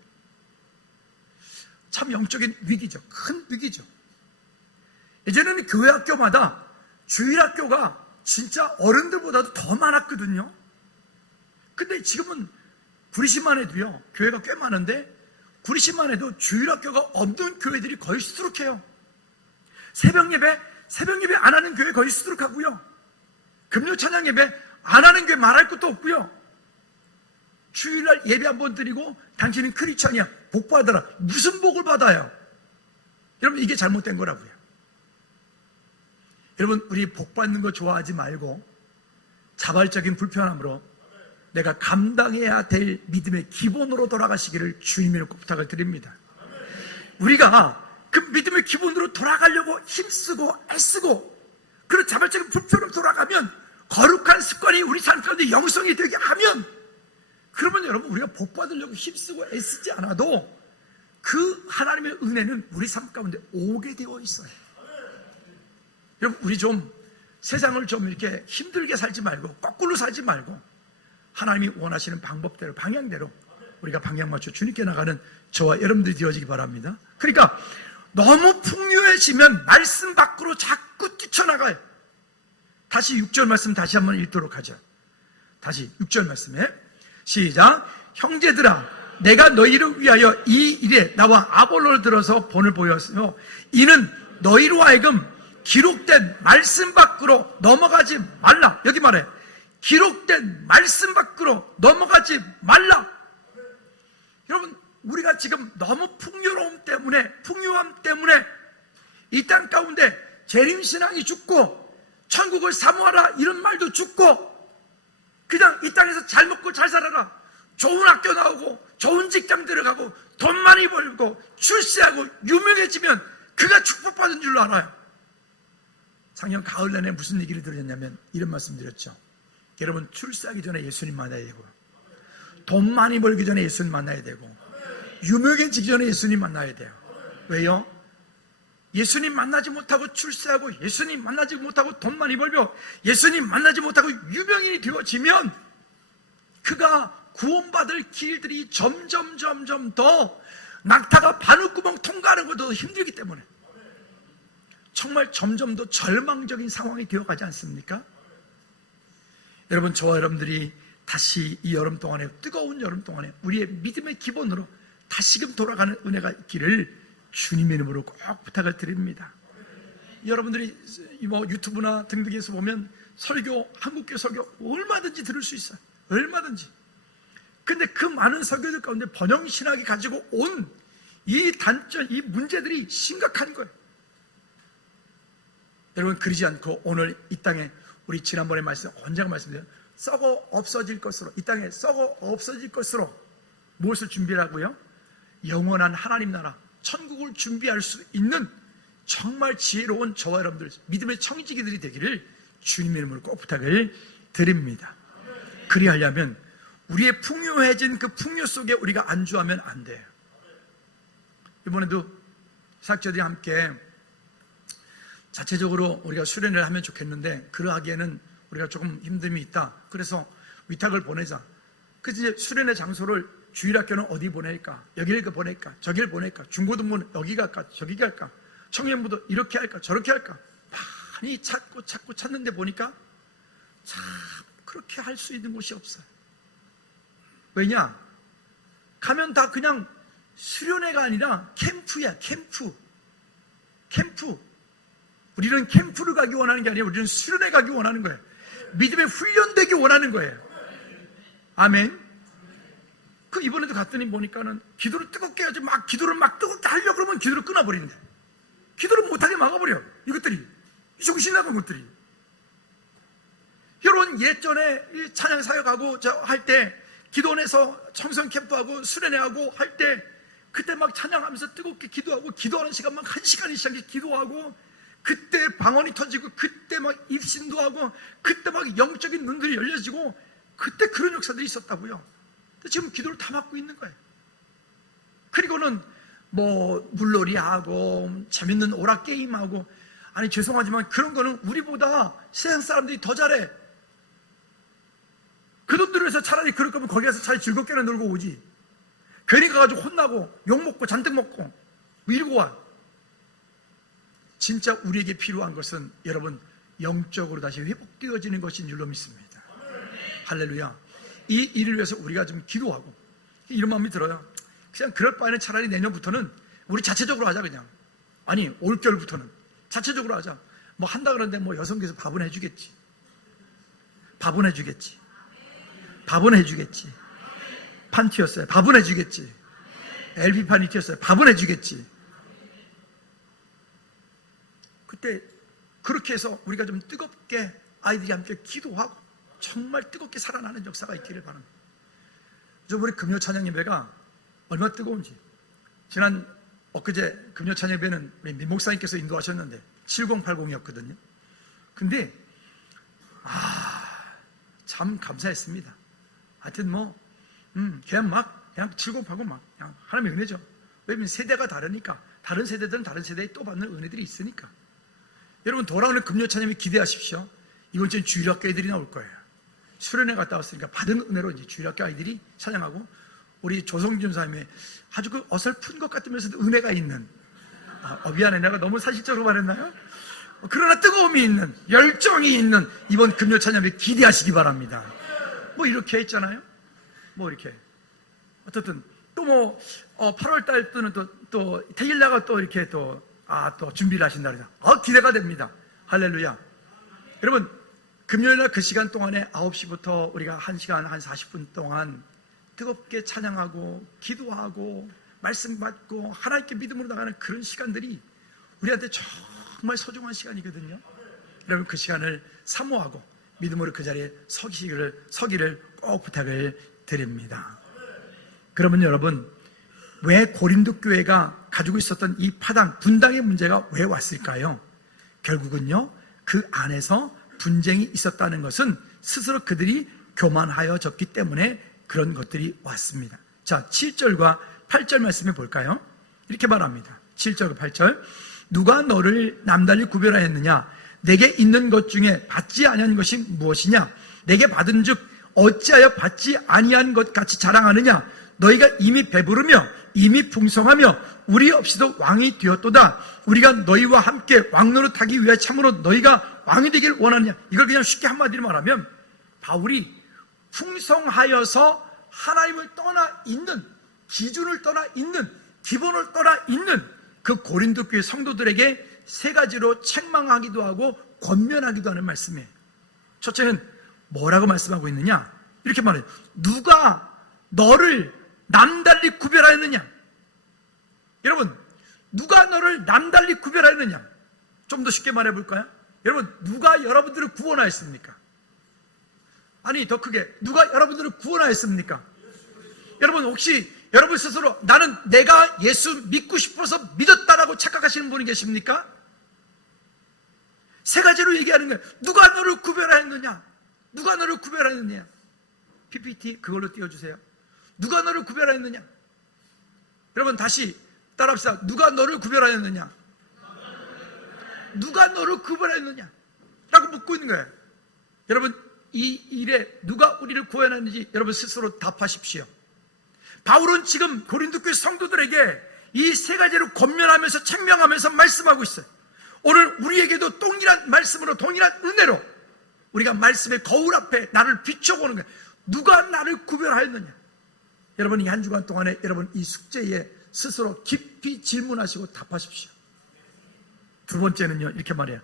참 영적인 위기죠. 큰 위기죠. 예전에는 교회 학교마다 주일학교가 진짜 어른들보다도 더 많았거든요. 근데 지금은 구리시만 해도요, 교회가 꽤 많은데 구리시만 해도 주일학교가 없는 교회들이 거의 수두룩해요. 새벽 예배 안 하는 교회 거의 수두룩하고요. 금요 찬양 예배 안 하는 교회 말할 것도 없고요. 주일날 예배 한번 드리고 당신은 크리스찬이야, 복 받아라. 무슨 복을 받아요? 여러분, 이게 잘못된 거라고요. 여러분, 우리 복 받는 거 좋아하지 말고 자발적인 불편함으로 내가 감당해야 될 믿음의 기본으로 돌아가시기를 주님의 꼭 부탁을 드립니다. 우리가 그 믿음의 기본으로 돌아가려고 힘쓰고 애쓰고 그런 자발적인 불편으로 돌아가면, 거룩한 습관이 우리 삶 가운데 영성이 되게 하면, 그러면 여러분, 우리가 복 받으려고 힘쓰고 애쓰지 않아도 그 하나님의 은혜는 우리 삶 가운데 오게 되어 있어요. 여러분, 우리 좀 세상을 좀 이렇게 힘들게 살지 말고 거꾸로 살지 말고 하나님이 원하시는 방법대로, 방향대로 우리가 방향 맞춰 주님께 나가는 저와 여러분들이 되어지기 바랍니다. 그러니까 너무 풍요해지면 말씀 밖으로 자꾸 뛰쳐나가요. 다시 6절 말씀 다시 한번 읽도록 하죠. 다시 6절 말씀에 시작. 형제들아, 내가 너희를 위하여 이 일에 나와 아볼로를 들어서 본을 보였으며 이는 너희로 하여금 기록된 말씀 밖으로 넘어가지 말라. 여기 말해, 기록된 말씀 밖으로 넘어가지 말라. 여러분, 우리가 지금 너무 풍요함 때문에 이 땅 가운데 재림신앙이 죽고 천국을 사모하라 이런 말도 죽고, 그냥 이 땅에서 잘 먹고 잘 살아라, 좋은 학교 나오고 좋은 직장 들어가고 돈 많이 벌고 출세하고 유명해지면 그가 축복받은 줄로 알아요. 작년 가을 내내 무슨 얘기를 들었냐면 이런 말씀 드렸죠. 여러분, 출세하기 전에 예수님 만나야 되고, 돈 많이 벌기 전에 예수님 만나야 되고, 유명해지기 전에 예수님 만나야 돼요. 왜요? 예수님 만나지 못하고 출세하고, 예수님 만나지 못하고 돈 많이 벌며, 예수님 만나지 못하고 유명인이 되어지면 그가 구원받을 길들이 점점 더 낙타가 바늘구멍 통과하는 것도 힘들기 때문에 정말 점점 더 절망적인 상황이 되어가지 않습니까? 여러분, 저와 여러분들이 다시 이 여름 동안에, 뜨거운 여름 동안에 우리의 믿음의 기본으로 다시금 돌아가는 은혜가 있기를 주님의 이름으로 꼭 부탁을 드립니다. 여러분들이 뭐 유튜브나 등등에서 보면 설교, 한국교 설교 얼마든지 들을 수 있어요. 얼마든지. 근데 그 많은 설교들 가운데 번영신학이 가지고 온 이 단점, 이 문제들이 심각한 거예요. 여러분, 그러지 않고 오늘 이 땅에 우리 지난번에 언제가 말씀드렸어요? 썩어 없어질 것으로, 이 땅에 썩어 없어질 것으로 무엇을 준비하고요? 영원한 하나님 나라, 천국을 준비할 수 있는 정말 지혜로운 저와 여러분들, 믿음의 청지기들이 되기를 주님의 이름으로 꼭 부탁을 드립니다. 그리하려면 우리의 풍요해진 그 풍요 속에 우리가 안주하면 안 돼요. 이번에도 사역자들이 함께 자체적으로 우리가 수련회를 하면 좋겠는데 그러하기에는 우리가 조금 힘듦이 있다. 그래서 위탁을 보내자. 그래서 이제 수련회 장소를 주일학교는 어디 보낼까? 여기를 보낼까? 저기를 보낼까? 중고등부는 여기 갈까? 저기 갈까? 청년부도 이렇게 할까? 저렇게 할까? 많이 찾고 찾는데 보니까 참 그렇게 할 수 있는 곳이 없어요. 왜냐? 가면 다 그냥 수련회가 아니라 캠프야. 캠프. 우리는 캠프를 가기 원하는 게 아니라 우리는 수련회 가기 원하는 거예요. 믿음에 훈련되기 원하는 거예요. 아멘. 그 이번에도 갔더니 보니까는 기도를 뜨겁게 해야지, 기도를 뜨겁게 하려고 그러면 기도를 끊어버린대. 기도를 못하게 막아버려. 이것들이, 이 정신 나간 것들이. 여러분, 예전에 찬양 사역하고 할 때, 기도원에서 청소년 캠프하고 수련회하고 할 때, 그때 찬양하면서 뜨겁게 기도하고, 기도하는 시간만 1시간 이상씩 기도하고, 그때 방언이 터지고, 그때 입신도 하고, 그때 영적인 눈들이 열려지고, 그때 그런 역사들이 있었다고요. 근데 지금 기도를 다 막고 있는 거예요. 그리고는 물놀이 하고, 재밌는 오락 게임하고, 아니, 죄송하지만 그런 거는 우리보다 세상 사람들이 더 잘해. 그 돈들을 해서 차라리 그럴 거면 거기 가서 차라리 즐겁게나 놀고 오지. 괜히 가가지고 혼나고, 욕먹고, 잔뜩 먹고, 이러고 와. 진짜 우리에게 필요한 것은 여러분, 영적으로 다시 회복되어지는 것인 줄로 믿습니다. 할렐루야. 이 일을 위해서 우리가 좀 기도하고, 이런 마음이 들어요. 그냥 그럴 바에는 차라리 내년부터는 우리 자체적으로 하자 그냥. 아니 올겨울부터는 자체적으로 하자. 뭐 한다 그러는데 뭐 여성께서 밥은 해주겠지. 밥은 해주겠지. 밥은 해주겠지. 판 튀었어요. 밥은 해주겠지. LP판이 튀었어요. 밥은 해주겠지. 그때 그렇게 해서 우리가 좀 뜨겁게 아이들이 함께 기도하고 정말 뜨겁게 살아나는 역사가 있기를 바랍니다. 저번에 금요 찬양 예배가 얼마나 뜨거운지. 지난 엊그제 금요 찬양 예배는 우리 민 목사님께서 인도하셨는데 7080이었거든요. 근데 참 감사했습니다. 하여튼 뭐 그냥 7080 막 그냥 하나님의 은혜죠. 왜냐면 세대가 다르니까 다른 세대들은 다른 세대에 또 받는 은혜들이 있으니까. 여러분 돌아오는 금요 찬양에 기대하십시오. 이번 주엔 주일학교 애들이 나올 거예요. 수련회 갔다 왔으니까 받은 은혜로 이제 주일학교 아이들이 찬양하고, 우리 조성준 사님의 아주 그 어설픈 것 같으면서도 은혜가 있는, 미안해 내가 너무 사실적으로 말했나요? 그러나 뜨거움이 있는, 열정이 있는 이번 금요 찬양에 기대하시기 바랍니다. 뭐 이렇게 했잖아요. 뭐 이렇게 어쨌든 또 뭐 8월 달 때는 또 테일라가 또 이렇게 또 준비를 하신다 그래서 기대가 됩니다. 할렐루야. 여러분 금요일날 그 시간 동안에 9시부터 우리가 1시간 한 40분 동안 뜨겁게 찬양하고 기도하고 말씀 받고 하나님께 믿음으로 나가는 그런 시간들이 우리한테 정말 소중한 시간이거든요. 여러분 그 시간을 사모하고 믿음으로 그 자리에 서기를 꼭 부탁을 드립니다. 그러면 여러분, 왜 고린도 교회가 가지고 있었던 이 파당, 분당의 문제가 왜 왔을까요? 결국은요, 그 안에서 분쟁이 있었다는 것은 스스로 그들이 교만하여졌기 때문에 그런 것들이 왔습니다. 자, 7절과 8절 말씀해 볼까요? 이렇게 말합니다. 7절과 8절. 누가 너를 남달리 구별하였느냐? 내게 있는 것 중에 받지 아니한 것이 무엇이냐? 내게 받은 즉 어찌하여 받지 아니한 것 같이 자랑하느냐? 너희가 이미 배부르며 이미 풍성하며 우리 없이도 왕이 되었도다. 우리가 너희와 함께 왕노릇하기 위해 참으로 너희가 왕이 되길 원하느냐? 이걸 그냥 쉽게 한마디로 말하면 바울이 풍성하여서 하나님을 떠나 있는, 기준을 떠나 있는, 기본을 떠나 있는 그 고린도 교회 성도들에게 세 가지로 책망하기도 하고 권면하기도 하는 말씀이에요. 첫째는 뭐라고 말씀하고 있느냐? 이렇게 말해요. 누가 너를 남달리 구별하였느냐? 여러분, 누가 너를 남달리 구별하였느냐? 좀 더 쉽게 말해 볼까요? 여러분, 누가 여러분들을 구원하였습니까? 아니, 더 크게, 누가 여러분들을 구원하였습니까? 여러분, 혹시 여러분 스스로 나는 내가 예수 믿고 싶어서 믿었다라고 착각하시는 분이 계십니까? 세 가지로 얘기하는 거예요. 누가 너를 구별하였느냐? 누가 너를 구별하였느냐? PPT 그걸로 띄워주세요. 누가 너를 구별하였느냐? 여러분 다시 따라합시다. 누가 너를 구별하였느냐? 누가 너를 구별하였느냐? 라고 묻고 있는 거예요. 여러분 이 일에 누가 우리를 구원했는지 여러분 스스로 답하십시오. 바울은 지금 고린도 교회 성도들에게 이 세 가지를 권면하면서 책명하면서 말씀하고 있어요. 오늘 우리에게도 동일한 말씀으로 동일한 은혜로 우리가 말씀의 거울 앞에 나를 비춰보는 거예요. 누가 나를 구별하였느냐? 여러분 이 한 주간 동안에 여러분 이 숙제에 스스로 깊이 질문하시고 답하십시오. 두 번째는요, 이렇게 말해요.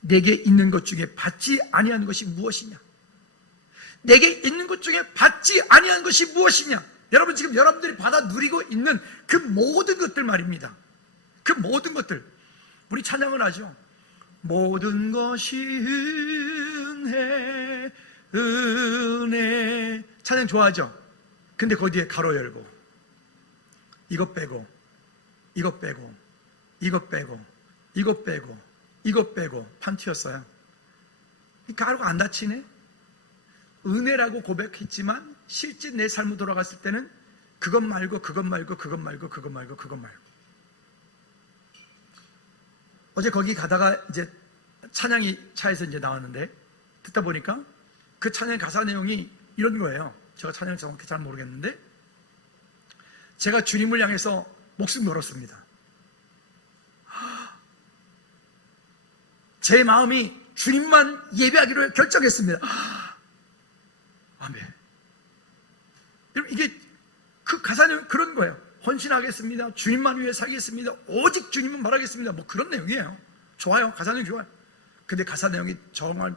내게 있는 것 중에 받지 아니한 것이 무엇이냐? 내게 있는 것 중에 받지 아니한 것이 무엇이냐? 여러분 지금 여러분들이 받아 누리고 있는 그 모든 것들 말입니다. 그 모든 것들. 우리 찬양을 하죠. 모든 것이 은혜, 은혜. 찬양 좋아하죠? 근데 거기에 가로 열고 이것 빼고 이것 빼고 이것 빼고 이것 빼고 이것 빼고 판 튀었어요. 이 가로가 안 닫히네. 은혜라고 고백했지만 실제 내 삶으로 돌아갔을 때는 그것 말고 그것 말고 그것 말고 그것 말고 그것 말고. 어제 거기 가다가 이제 찬양이 차에서 이제 나왔는데 듣다 보니까 그 찬양 가사 내용이 이런 거예요. 제가 찬양을 정확히 잘 모르겠는데 제가 주님을 향해서 목숨 걸었습니다. 제 마음이 주님만 예배하기로 결정했습니다. 아멘. 여러분 이게 그 가사 헌신하겠습니다. 주님만 위해 살겠습니다. 오직 주님만 바라겠습니다. 뭐 그런 내용이에요. 좋아요. 가사 내용 좋아요. 근데 가사 내용이 정말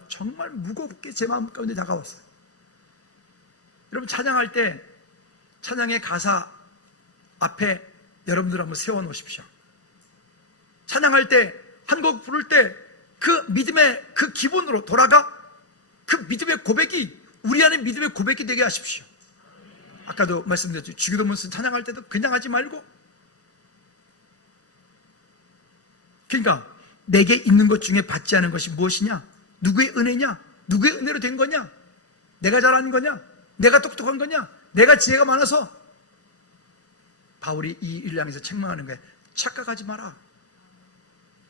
무겁게 제 마음 가운데 다가왔어요. 여러분, 찬양할 때 찬양의 가사 앞에 여러분들 한번 세워놓으십시오. 찬양할 때, 한 곡 부를 때 그 믿음의 그 기본으로 돌아가 그 믿음의 고백이 우리 안에 믿음의 고백이 되게 하십시오. 아까도 말씀드렸죠. 주기도문서 찬양할 때도 그냥 하지 말고, 그러니까 내게 있는 것 중에 받지 않은 것이 무엇이냐? 누구의 은혜냐? 누구의 은혜로 된 거냐? 내가 잘하는 거냐? 내가 똑똑한 거냐? 내가 지혜가 많아서? 바울이 이 일을 향해서 책망하는 거예요. 착각하지 마라.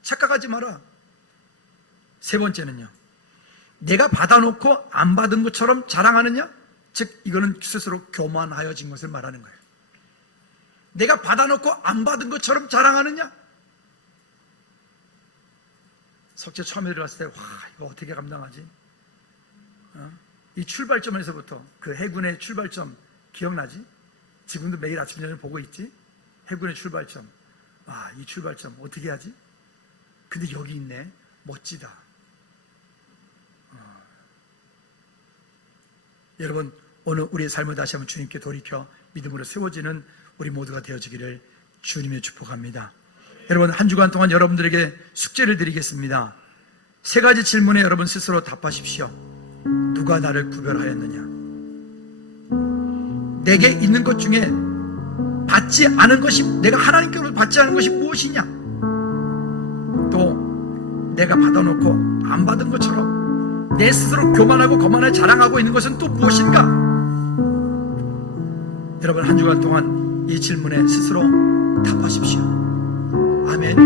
착각하지 마라. 세 번째는요, 내가 받아놓고 안 받은 것처럼 자랑하느냐? 즉 이거는 스스로 교만하여진 것을 말하는 거예요. 내가 받아놓고 안 받은 것처럼 자랑하느냐? 석재 처음에 들어갔을 때, 와, 이거 어떻게 감당하지? 이 출발점에서부터, 그 해군의 출발점 기억나지? 지금도 매일 아침 저녁 보고 있지? 해군의 출발점. 아, 이 출발점 어떻게 하지? 근데 여기 있네. 멋지다. 여러분, 오늘 우리의 삶을 다시 한번 주님께 돌이켜 믿음으로 세워지는 우리 모두가 되어지기를 주님의 축복합니다. 여러분, 한 주간 동안 여러분들에게 숙제를 드리겠습니다. 세 가지 질문에 여러분 스스로 답하십시오. 누가 나를 구별하였느냐? 내게 있는 것 중에 받지 않은 것이, 내가 하나님께로부터 받지 않은 것이 무엇이냐? 또 내가 받아놓고 안 받은 것처럼 내 스스로 교만하고 거만하게 자랑하고 있는 것은 또 무엇인가? 여러분, 한 주간 동안 이 질문에 스스로 답하십시오. 아멘.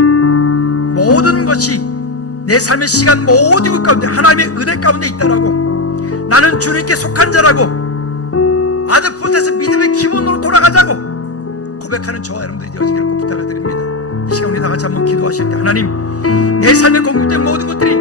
모든 것이 내 삶의 시간 모든 것 가운데 하나님의 은혜 가운데 있다라고, 나는 주님께 속한 자라고, 아드포트에서 믿음의 기본으로 돌아가자고 고백하는 저와 여러분들이 되어지기를 꼭 부탁을 드립니다. 이 시간 우리 다 같이 한번 기도하실 때, 하나님, 내 삶에 공급된 모든 것들이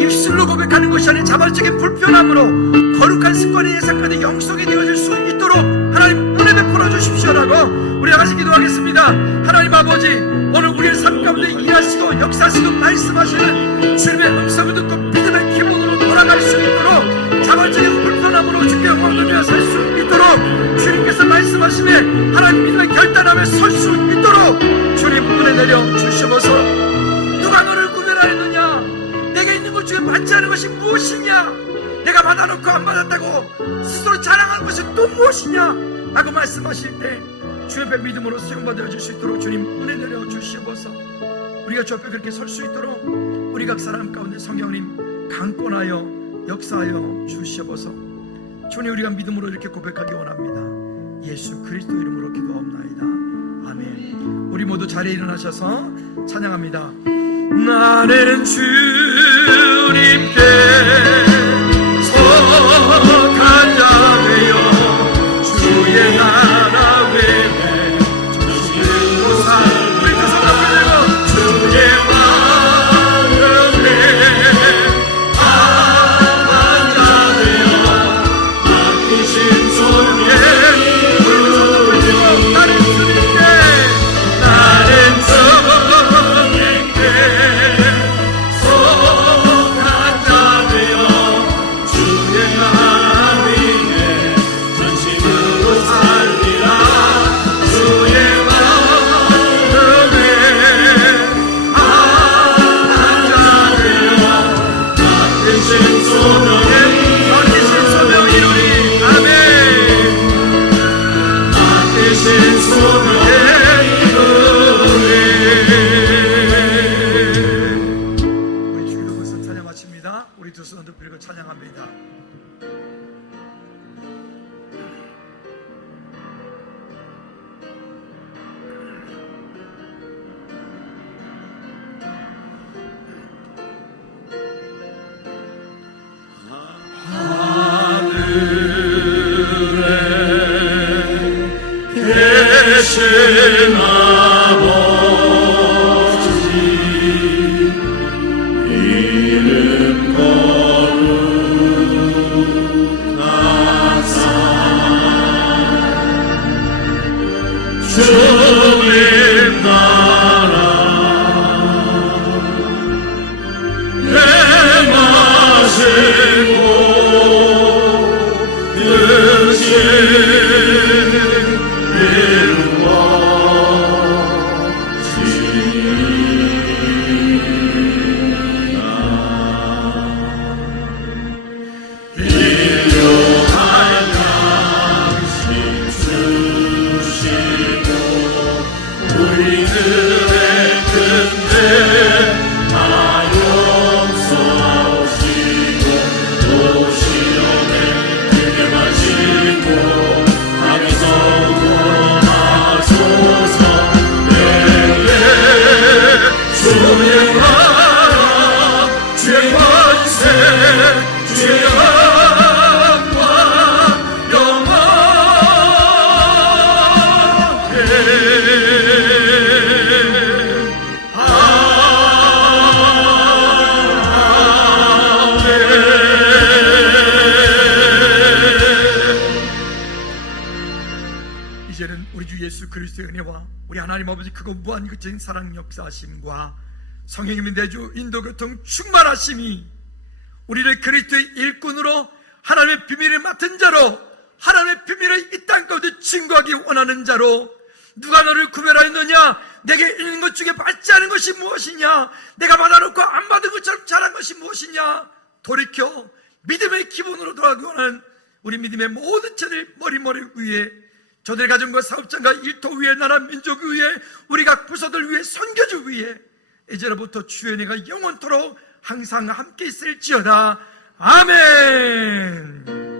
입술로 고백하는 것이 아닌 자발적인 불편함으로 거룩한 습관의 예상까지 영성이 되어질 수 있도록 하나님 은혜 베풀어 주십시오라고 우리 다 같이 기도하겠습니다. 하나님 아버지, 오늘 우리의 삶 가운데 일하시고 역사하시고 말씀하시는 주님의 음성을 듣고 믿음의 기본으로 돌아갈 수 있도록, 자발적인 불편함으로 주께 영광을 살 수 있도록, 주님께서 말씀하시네 하나님 믿음의 결단함에 설 수 있도록 주님 은혜 내려 주시옵소서. 누가 너를 구별하였느냐? 내게 있는 것 중에 받지 않은 것이 무엇이냐? 내가 받아놓고 안 받았다고 스스로 자랑하는 것이 또 무엇이냐? 라고 말씀하실 때 주 옆에 믿음으로 수용받아 줄 수 있도록 주님 은혜 내려 주시옵소서. 우리가 주 옆에 그렇게 설 수 있도록 우리 각 사람 가운데 성령님 강권하여 역사하여 주시옵소서. 주님, 우리가 믿음으로 이렇게 고백하기 원합니다. 예수 그리스도 이름으로 기도하옵나이다. 아멘. 우리 모두 자리에 일어나셔서 찬양합니다. 나는 주님께 속한 자 되어 주의 나라 외에 전심으로 살, 우리 두 손 높이 들고 주의 마음에 악한 자 되어 맡기신 손 위에 우리 두 손 높이 들고 나는 주님께, 나는 주님께 속한 자 되어 주의 나라 위에 전심으로 살리라. 주의 마음에 악한 자 되어 맡기신 소명 이루리. 아멘. 맡기신 소명 우리 주기도문서 찬양 마칩니다. 우리 두 손 들고 찬양합니다. 계신 아버지 이름 거룩하사 주 그리스도의 은혜와 우리 하나님 아버지 크고 무한 그친 사랑 역사하심과 성령님의 내주 인도교통 충만하심이 우리를 그리스도의 일꾼으로 하나님의 비밀을 맡은 자로 하나님의 비밀을 이 땅 가운데 증거하기 원하는 자로 누가 너를 구별하였느냐? 내게 있는 것 중에 받지 않은 것이 무엇이냐? 내가 받아놓고 안 받은 것처럼 잘한 것이 무엇이냐? 돌이켜 믿음의 기본으로 돌아가기 원하는 우리 믿음의 모든 죄를 머리머리 위에 저들의 가정과 사업장과 일터 위에 나라 민족 위에 우리 각 부서들 위에 선교주 위에 이제로부터 주의 은혜가 영원토록 항상 함께 있을지어다. 아멘.